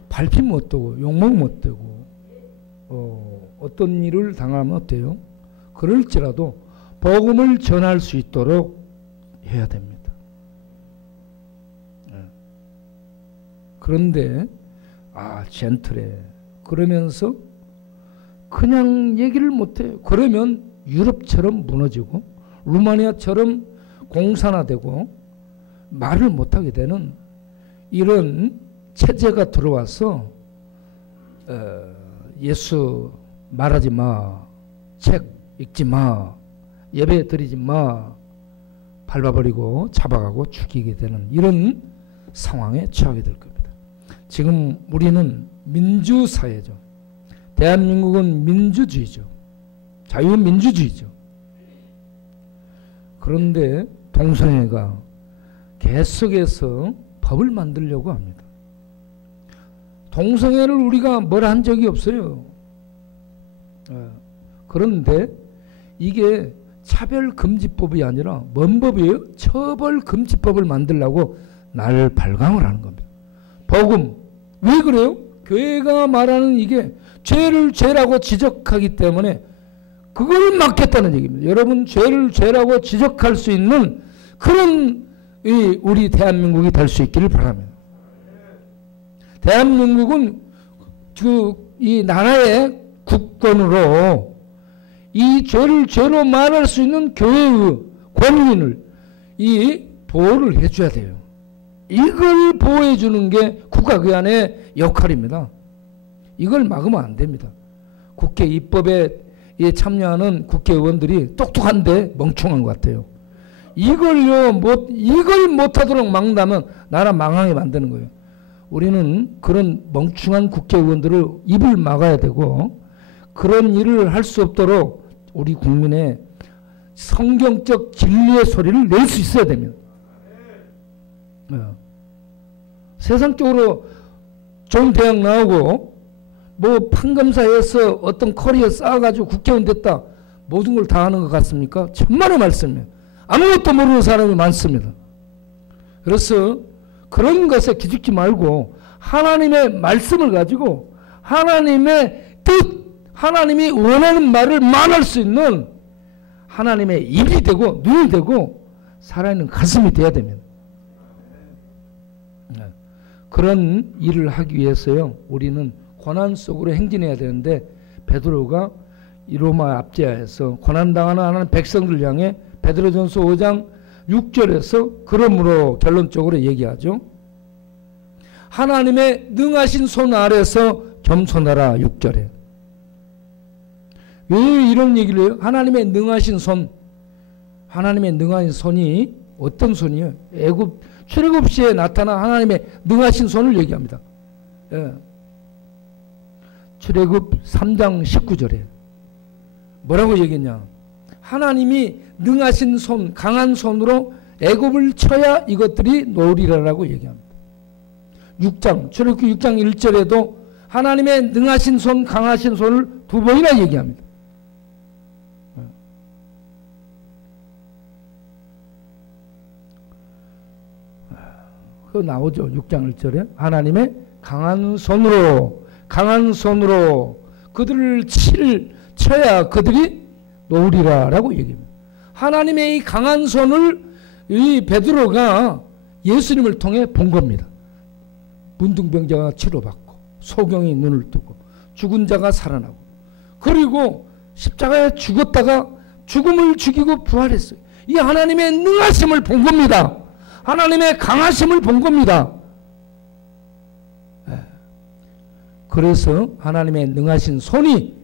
밟히면 어떠고 욕먹으면 어떠고 어떤 일을 당하면 어때요? 그럴지라도 복음을 전할 수 있도록 해야 됩니다. 그런데 젠틀해 그러면서 그냥 얘기를 못해요. 그러면 유럽처럼 무너지고 루마니아처럼 공산화되고 말을 못하게 되는 이런 체제가 들어와서 예수 말하지 마, 책 읽지 마, 예배 드리지 마, 밟아버리고 잡아가고 죽이게 되는 이런 상황에 처하게 될 겁니다. 지금 우리는 민주사회죠. 대한민국은 민주주의죠. 자유민주주의죠. 그런데 동성애가 계속해서 법을 만들려고 합니다. 동성애를 우리가 뭘 한 적이 없어요. 그런데 이게 차별금지법이 아니라 뭔 법이에요? 처벌금지법을 만들려고 날 발광을 하는 겁니다. 복음. 왜 그래요? 교회가 말하는 이게 죄를 죄라고 지적하기 때문에 그걸 막겠다는 얘기입니다. 여러분, 죄를 죄라고 지적할 수 있는 그런 우리 대한민국이 될 수 있기를 바랍니다. 대한민국은 이 나라의 국권으로 이 죄를 죄로 말할 수 있는 교회의 권리인을 보호를 해줘야 돼요. 이걸 보호해 주는 게 국가기관의 역할입니다. 이걸 막으면 안 됩니다. 국회 입법에 참여하는 국회의원들이 똑똑한데 멍청한 것 같아요. 이걸 못하도록 막는다면 나라 망하게 만드는 거예요. 우리는 그런 멍청한 국회의원들을 입을 막아야 되고, 그런 일을 할 수 없도록 우리 국민의 성경적 진리의 소리를 낼 수 있어야 됩니다. 세상적으로 좋은 대학 나오고 뭐 판검사에서 어떤 커리어 쌓아가지고 국회의원 됐다, 모든 걸 다 하는 것 같습니까? 천만의 말씀이에요. 아무것도 모르는 사람이 많습니다. 그래서 그런 것에 기죽지 말고 하나님의 말씀을 가지고 하나님의 뜻, 하나님이 원하는 말을 말할 수 있는 하나님의 입이 되고 눈이 되고 살아있는 가슴이 되어야 됩니다. 그런 일을 하기 위해서요, 우리는 고난 속으로 행진해야 되는데, 베드로가 이 로마 압제하에서 고난당하는 하나님 백성들 향해 베드로전서 5장 6절에서 그러므로 결론적으로 얘기하죠. 하나님의 능하신 손 아래서 겸손하라. 6절에 왜 이런 얘기를 해요? 하나님의 능하신 손, 하나님의 능하신 손이 어떤 손이에요? 출애굽 시에 나타난 하나님의 능하신 손을 얘기합니다. 출애굽 3장 19절에 뭐라고 얘기했냐? 하나님이 능하신 손, 강한 손으로 애굽을 쳐야 이것들이 놓으리라라고 얘기합니다. 출애굽기 6장 1절에도 하나님의 능하신 손, 강하신 손을 두 번이나 얘기합니다. 그거 나오죠. 6장 1절에 하나님의 강한 손으로 그들을 쳐야 그들이 놓으리라라고 얘기합니다. 하나님의 이 강한 손을 이 베드로가 예수님을 통해 본 겁니다. 문둥병자가 치료받고 소경이 눈을 뜨고 죽은 자가 살아나고, 그리고 십자가에 죽었다가 죽음을 죽이고 부활했어요. 이 하나님의 능하심을 본 겁니다. 하나님의 강하심을 본 겁니다. 그래서 하나님의 능하신 손이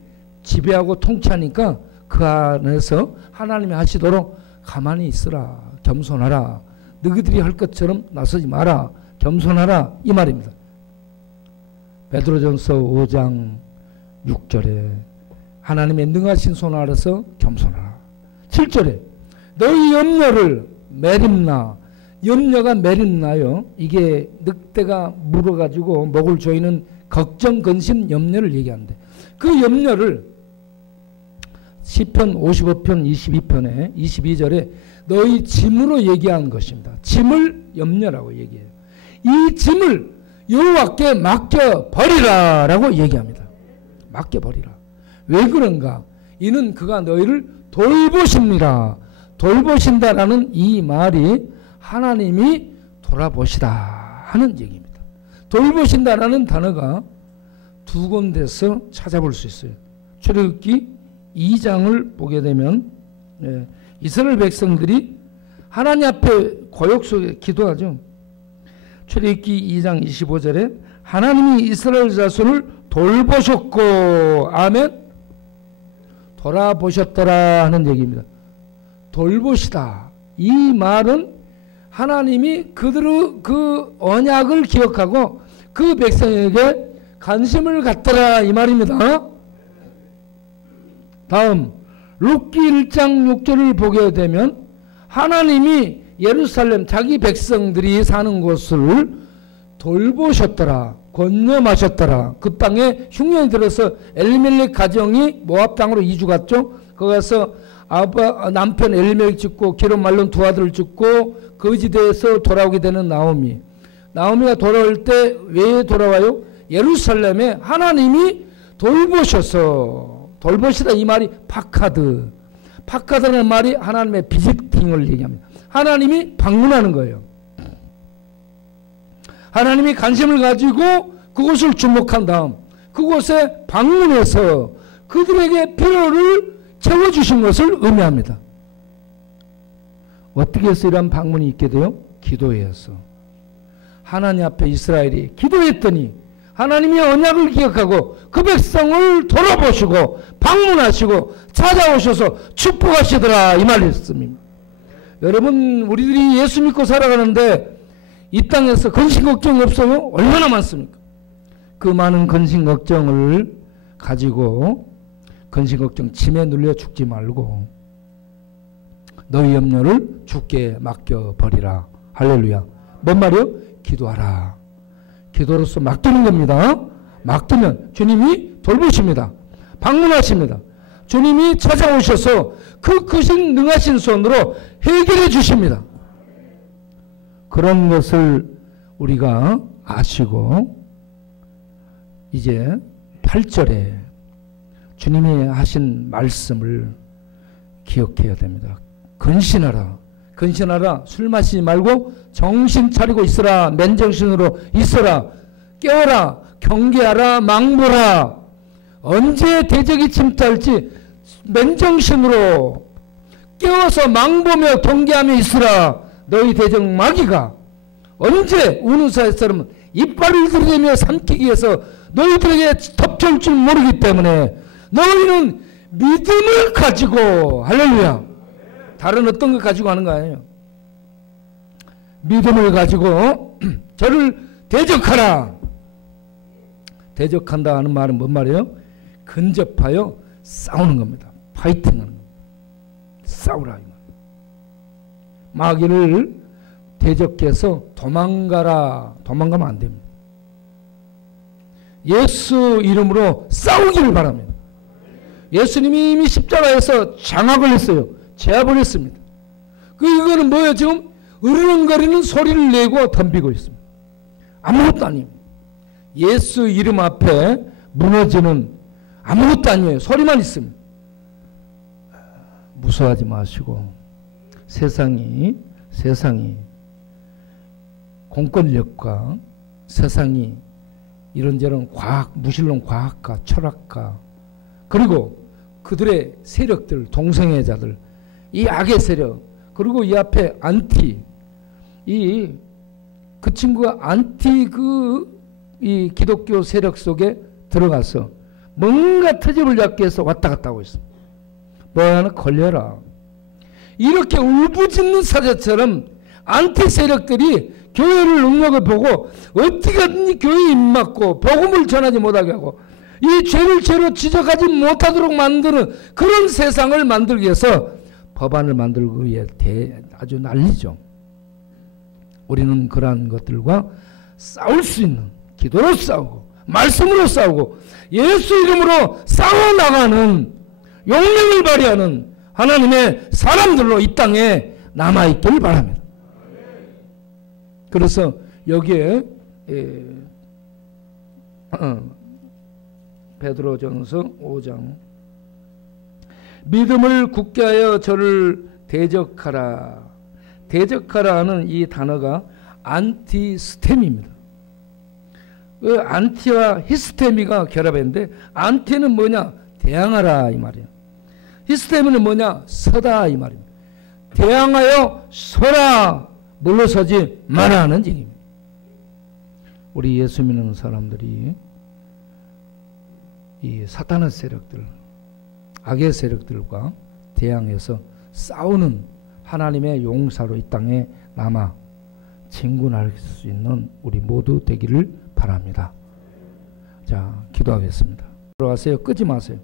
지배하고 통치하니까 그 안에서 하나님이 하시도록 가만히 있으라, 겸손하라, 너희들이 할 것처럼 나서지 마라, 겸손하라, 이 말입니다. 베드로전서 5장 6절에 하나님의 능하신 손 아래서 겸손하라. 7절에 너희 염려를 메림나, 염려가 메림나요. 이게 늑대가 물어가지고 목을 조이는 걱정, 근심, 염려를 얘기하는데, 그 염려를 시편 55편 22편에 22절에 너희 짐으로 얘기한 것입니다. 짐을 염려라고 얘기해요. 이 짐을 여호와께 맡겨버리라 라고 얘기합니다. 맡겨버리라. 왜 그런가? 이는 그가 너희를 돌보십니다. 돌보신다라는 이 말이 하나님이 돌아보시다 하는 얘기입니다. 돌보신다라는 단어가 두 군데서 찾아볼 수 있어요. 출애굽기 2장을 보게 되면 이스라엘 백성들이 하나님 앞에 고역 속에 기도하죠. 출애굽기 2장 25절에 하나님이 이스라엘 자손을 돌보셨고 아멘 돌아보셨더라 하는 얘기입니다. 돌보시다. 이 말은 하나님이 그들의 그 언약을 기억하고 그 백성에게 관심을 갖더라 이 말입니다. 다음 룻기 1장 6절을 보게 되면 하나님이 예루살렘 자기 백성들이 사는 곳을 돌보셨더라, 권념하셨더라. 그 땅에 흉년이 들어서 엘리멜렉 가정이 모압 땅으로 이주 갔죠. 거기 가서 남편 엘리멜렉 죽고 기름 말론 두 아들을 죽고 거지대에서 돌아오게 되는 나오미가 돌아올 때 왜 돌아와요? 예루살렘에 하나님이 돌보시다 이 말이 파카드라는 말이 하나님의 비지팅을 얘기합니다. 하나님이 방문하는 거예요. 하나님이 관심을 가지고 그곳을 주목한 다음 그곳에 방문해서 그들에게 필요를 채워주신 것을 의미합니다. 어떻게 해서 이런 방문이 있게 돼요? 기도해서. 하나님 앞에 이스라엘이 기도했더니 하나님이 언약을 기억하고 그 백성을 돌아보시고 방문하시고 찾아오셔서 축복하시더라 이 말씀입니다. 여러분, 우리들이 예수 믿고 살아가는데 이 땅에서 근심 걱정 없어요? 얼마나 많습니까? 그 많은 근심 걱정을 가지고 근심 걱정 짐에 눌려 죽지 말고 너희 염려를 주께 맡겨버리라. 할렐루야. 뭔 말이요? 기도하라. 기도로서 맡기는 겁니다. 맡기면 주님이 돌보십니다. 방문하십니다. 주님이 찾아오셔서 그 크신 능하신 손으로 해결해 주십니다. 그런 것을 우리가 아시고 이제 8절에 주님이 하신 말씀을 기억해야 됩니다. 근신하라. 술 마시지 말고 정신 차리고 있으라. 맨정신으로 있어라. 깨어라. 경계하라. 망보라. 언제 대적이 침탈지 맨정신으로 깨어서 망보며 경계하며 있으라. 너희 대적 마귀가 언제 우는 사람 이빨을 들이대며 삼키기 위해서 너희들에게 덮쳐올 줄 모르기 때문에 너희는 믿음을 가지고, 할렐루야, 다른 어떤 것 가지고 하는 거 아니에요. 믿음을 가지고 저를 대적하라. 대적한다 하는 말은 뭔 말이에요? 근접하여 싸우는 겁니다. 파이팅하는 겁니다. 싸우라 이 말. 마귀를 대적해서 도망가라. 도망가면 안 됩니다. 예수 이름으로 싸우기를 바랍니다. 예수님이 이미 십자가에서 장악을 했어요. 제압을 했습니다. 이거는 뭐예요? 지금 으르렁거리는 소리를 내고 덤비고 있습니다. 아무것도 아닙니다. 예수 이름 앞에 무너지는 아무것도 아니에요. 소리만 있습니다. 무서워하지 마시고 세상이 공권력과 세상이 이런저런 과학, 무신론 과학가, 철학가, 그리고 그들의 세력들, 동성애자들, 이 악의 세력, 그리고 이 앞에 안티, 그 친구가 안티 이 기독교 세력 속에 들어가서 뭔가 트집을 잡기 위해서 왔다 갔다 하고 있습니다. 뭐 하나 걸려라. 이렇게 울부짖는 사자처럼 안티 세력들이 교회를 능력을 보고 어떻게든지 교회에 입맞고 복음을 전하지 못하게 하고 이 죄를 죄로 지적하지 못하도록 만드는 그런 세상을 만들기 위해서 법안을 만들기 위해 아주 난리죠. 우리는 그러한 것들과 싸울 수 있는, 기도로 싸우고 말씀으로 싸우고 예수 이름으로 싸워나가는 용맹을 발휘하는 하나님의 사람들로 이 땅에 남아있길 바랍니다. 그래서 여기에 베드로전서 5장 믿음을 굳게 하여 저를 대적하라. 대적하라는 이 단어가 안티스템입니다. 안티와 히스테미가 결합했는데 안티는 뭐냐? 대항하라 이 말이에요. 히스테미는 뭐냐? 서다 이 말입니다. 대항하여 서라. 물러서지 마라 하는 얘기입니다. 우리 예수 믿는 사람들이 이 사탄의 세력들, 악의 세력들과 대항해서 싸우는 하나님의 용사로 이 땅에 남아 진군할 수 있는 우리 모두 되기를 바랍니다. 자, 기도하겠습니다. 들어가세요. 끄지 마세요.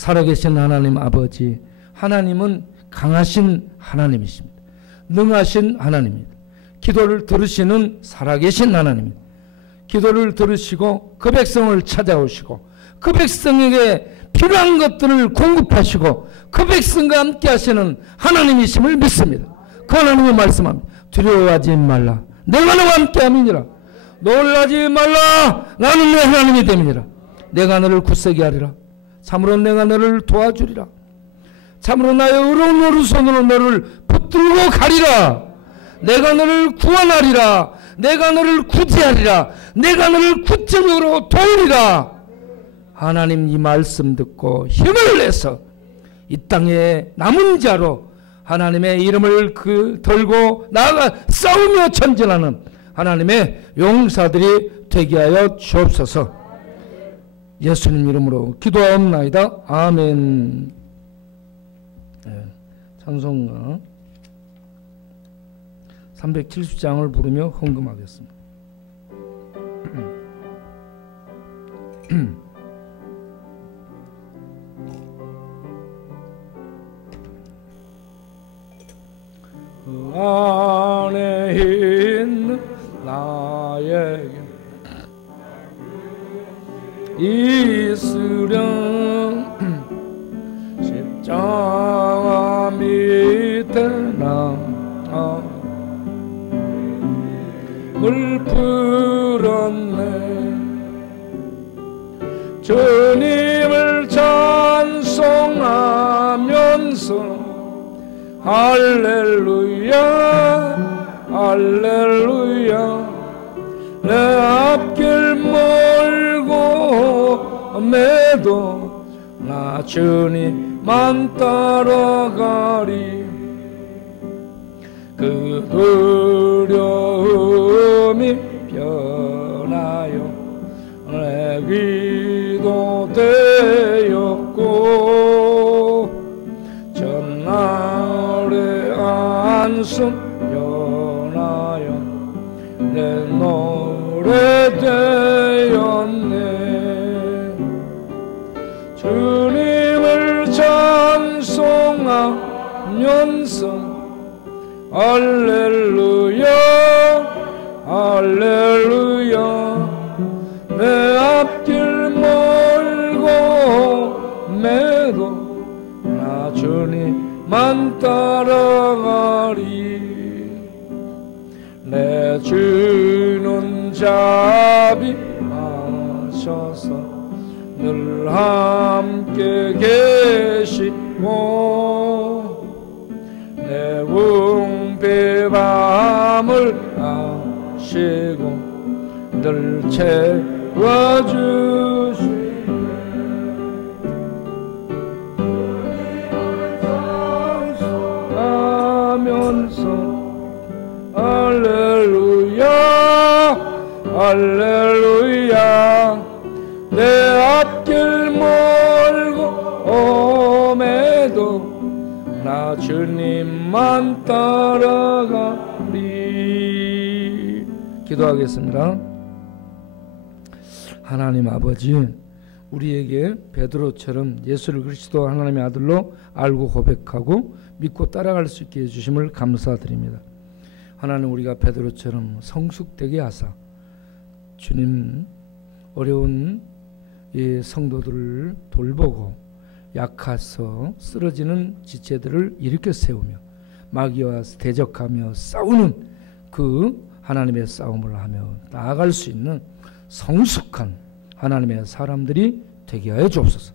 살아계신 하나님 아버지, 하나님은 강하신 하나님이십니다. 능하신 하나님입니다. 기도를 들으시는 살아계신 하나님입니다. 기도를 들으시고 그 백성을 찾아오시고 그 백성에게 필요한 것들을 공급하시고 그 백성과 함께 하시는 하나님이심을 믿습니다. 그 하나님이 말씀합니다. 두려워하지 말라. 내가 너와 함께 함이니라. 놀라지 말라. 나는 내 하나님이 됨이니라. 내가 너를 굳세게 하리라. 참으로 내가 너를 도와주리라. 참으로 나의 의로운 오른손으로 너를 붙들고 가리라. 내가 너를 구원하리라. 내가 너를 구제하리라. 내가 너를 구체적으로 도우리라. 하나님 이 말씀 듣고 힘을 내서 이 땅에 남은 자로 하나님의 이름을 들고 나아가 싸우며 전진하는 하나님의 용사들이 되게 하여 주옵소서. 예수님 이름으로 기도하옵나이다. 아멘. 찬송가 370장을 부르며 헌금하겠습니다. 그 안에 있는 나에게 있으련 십자가 밑에 물 풀었네. 주님을 찬송하면서 할렐루야 할렐루야. 내 앞길 멀고 매도 나 주님만 따라가리. 그 두려움이 변하여 내 기도 되었고 전날의 안숨 변하여 내 노래 되었네. 주님을 찬송하면서 할렐루야 할렐루야. 내 앞길 멀고 매도 나 주님만 따라가리. 내 주는 자비하셔서 늘 함께 계시고 내 궁핍함을 아시고 늘 채워주시네. 하면서 할렐루야 할렐루야. 내 앞길 멀고 오매도 나 주님만 따라가리. 기도하겠습니다. 하나님 아버지, 우리에게 베드로처럼 예수를 그리스도 하나님의 아들로 알고 고백하고 믿고 따라갈 수 있게 해주심을 감사드립니다. 하나님, 우리가 베드로처럼 성숙되게 하사 주님 어려운 이 성도들을 돌보고 약해서 쓰러지는 지체들을 일으켜 세우며 마귀와 대적하며 싸우는 그 하나님의 싸움을 하며 나아갈 수 있는 성숙한 하나님의 사람들이 되게 하여 주옵소서.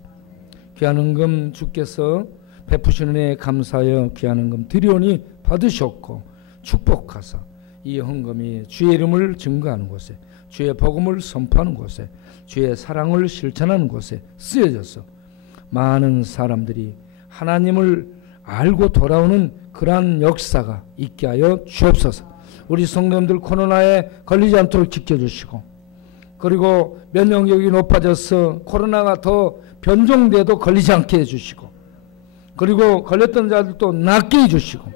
귀한 헌금 주께서 베푸시는 은혜에 감사하여 귀한 헌금 드리오니 받으셨고 축복하사 이 헌금이 주의 이름을 증거하는 곳에, 주의 복음을 선포하는 곳에, 주의 사랑을 실천하는 곳에 쓰여져서 많은 사람들이 하나님을 알고 돌아오는 그러한 역사가 있게 하여 주옵소서. 우리 성도님들 코로나에 걸리지 않도록 지켜주시고, 그리고 면역력이 높아져서 코로나가 더 변종돼도 걸리지 않게 해주시고, 그리고 걸렸던 자들도 낫게 해주시고,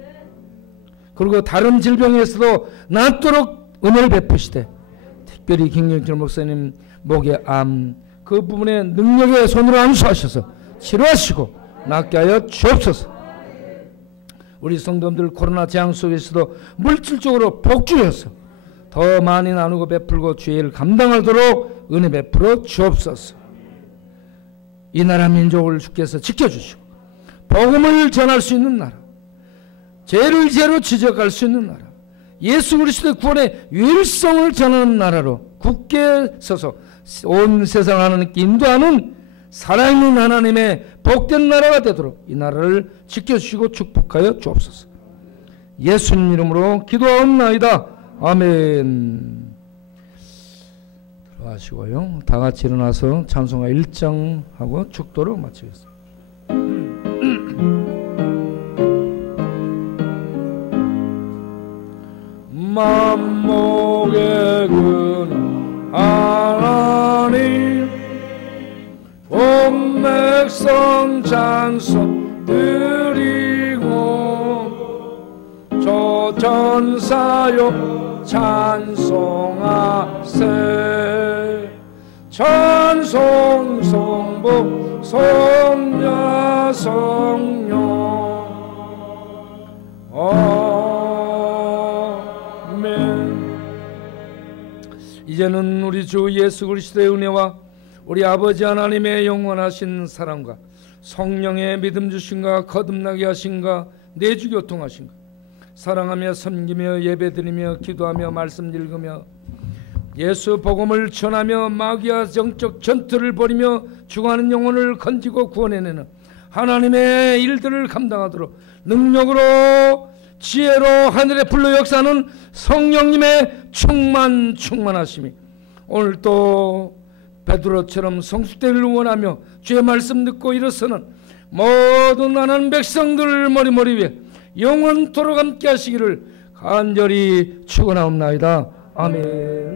그리고 다른 질병에서도 낫도록 은혜를 베푸시되, 특별히 김경철 목사님 목의 암 그 부분에 능력의 손으로 안수하셔서 치료하시고 낫게 하여 주옵소서. 우리 성도님들 코로나 재앙 속에서도 물질적으로 복주여서 더 많이 나누고 베풀고 주의 일을 감당하도록 은혜 베풀어 주옵소서. 이 나라 민족을 주께서 지켜주시고 복음을 전할 수 있는 나라, 죄를 죄로 지적할 수 있는 나라, 예수 그리스도의 구원의 유일성을 전하는 나라로 굳게 서서 온 세상 하나님께 인도하는 살아있는 하나님의 복된 나라가 되도록 이 나라를 지켜주시고 축복하여 주옵소서. 예수님 이름으로 기도하옵나이다. 아멘. 들어가시고요. 다 같이 일어나서 찬송가 1장 하고 축도로 마치겠습니다. 만목의 근원 하나님 온 백성 찬송 드리고 저 전사요 찬송하세. 찬송 성부 성자 성령 아멘. 이제는 우리 주 예수 그리스도의 은혜와 우리 아버지 하나님의 영원하신 사랑과 성령의 믿음 주신가 거듭나게 하신가 내주 교통하신가 사랑하며 섬기며 예배드리며 기도하며 말씀 읽으며 예수 복음을 전하며 마귀와 정적 전투를 벌이며 죽어가는 영혼을 건지고 구원해내는 하나님의 일들을 감당하도록 능력으로 지혜로 하늘의 불로 역사하는 성령님의 충만하심이 오늘 또 베드로처럼 성숙되기를 원하며 주의 말씀 듣고 일어서는 모든 하나님 백성들 머리 위에 영원토록 함께 하시기를 간절히 축원하옵나이다. 아멘.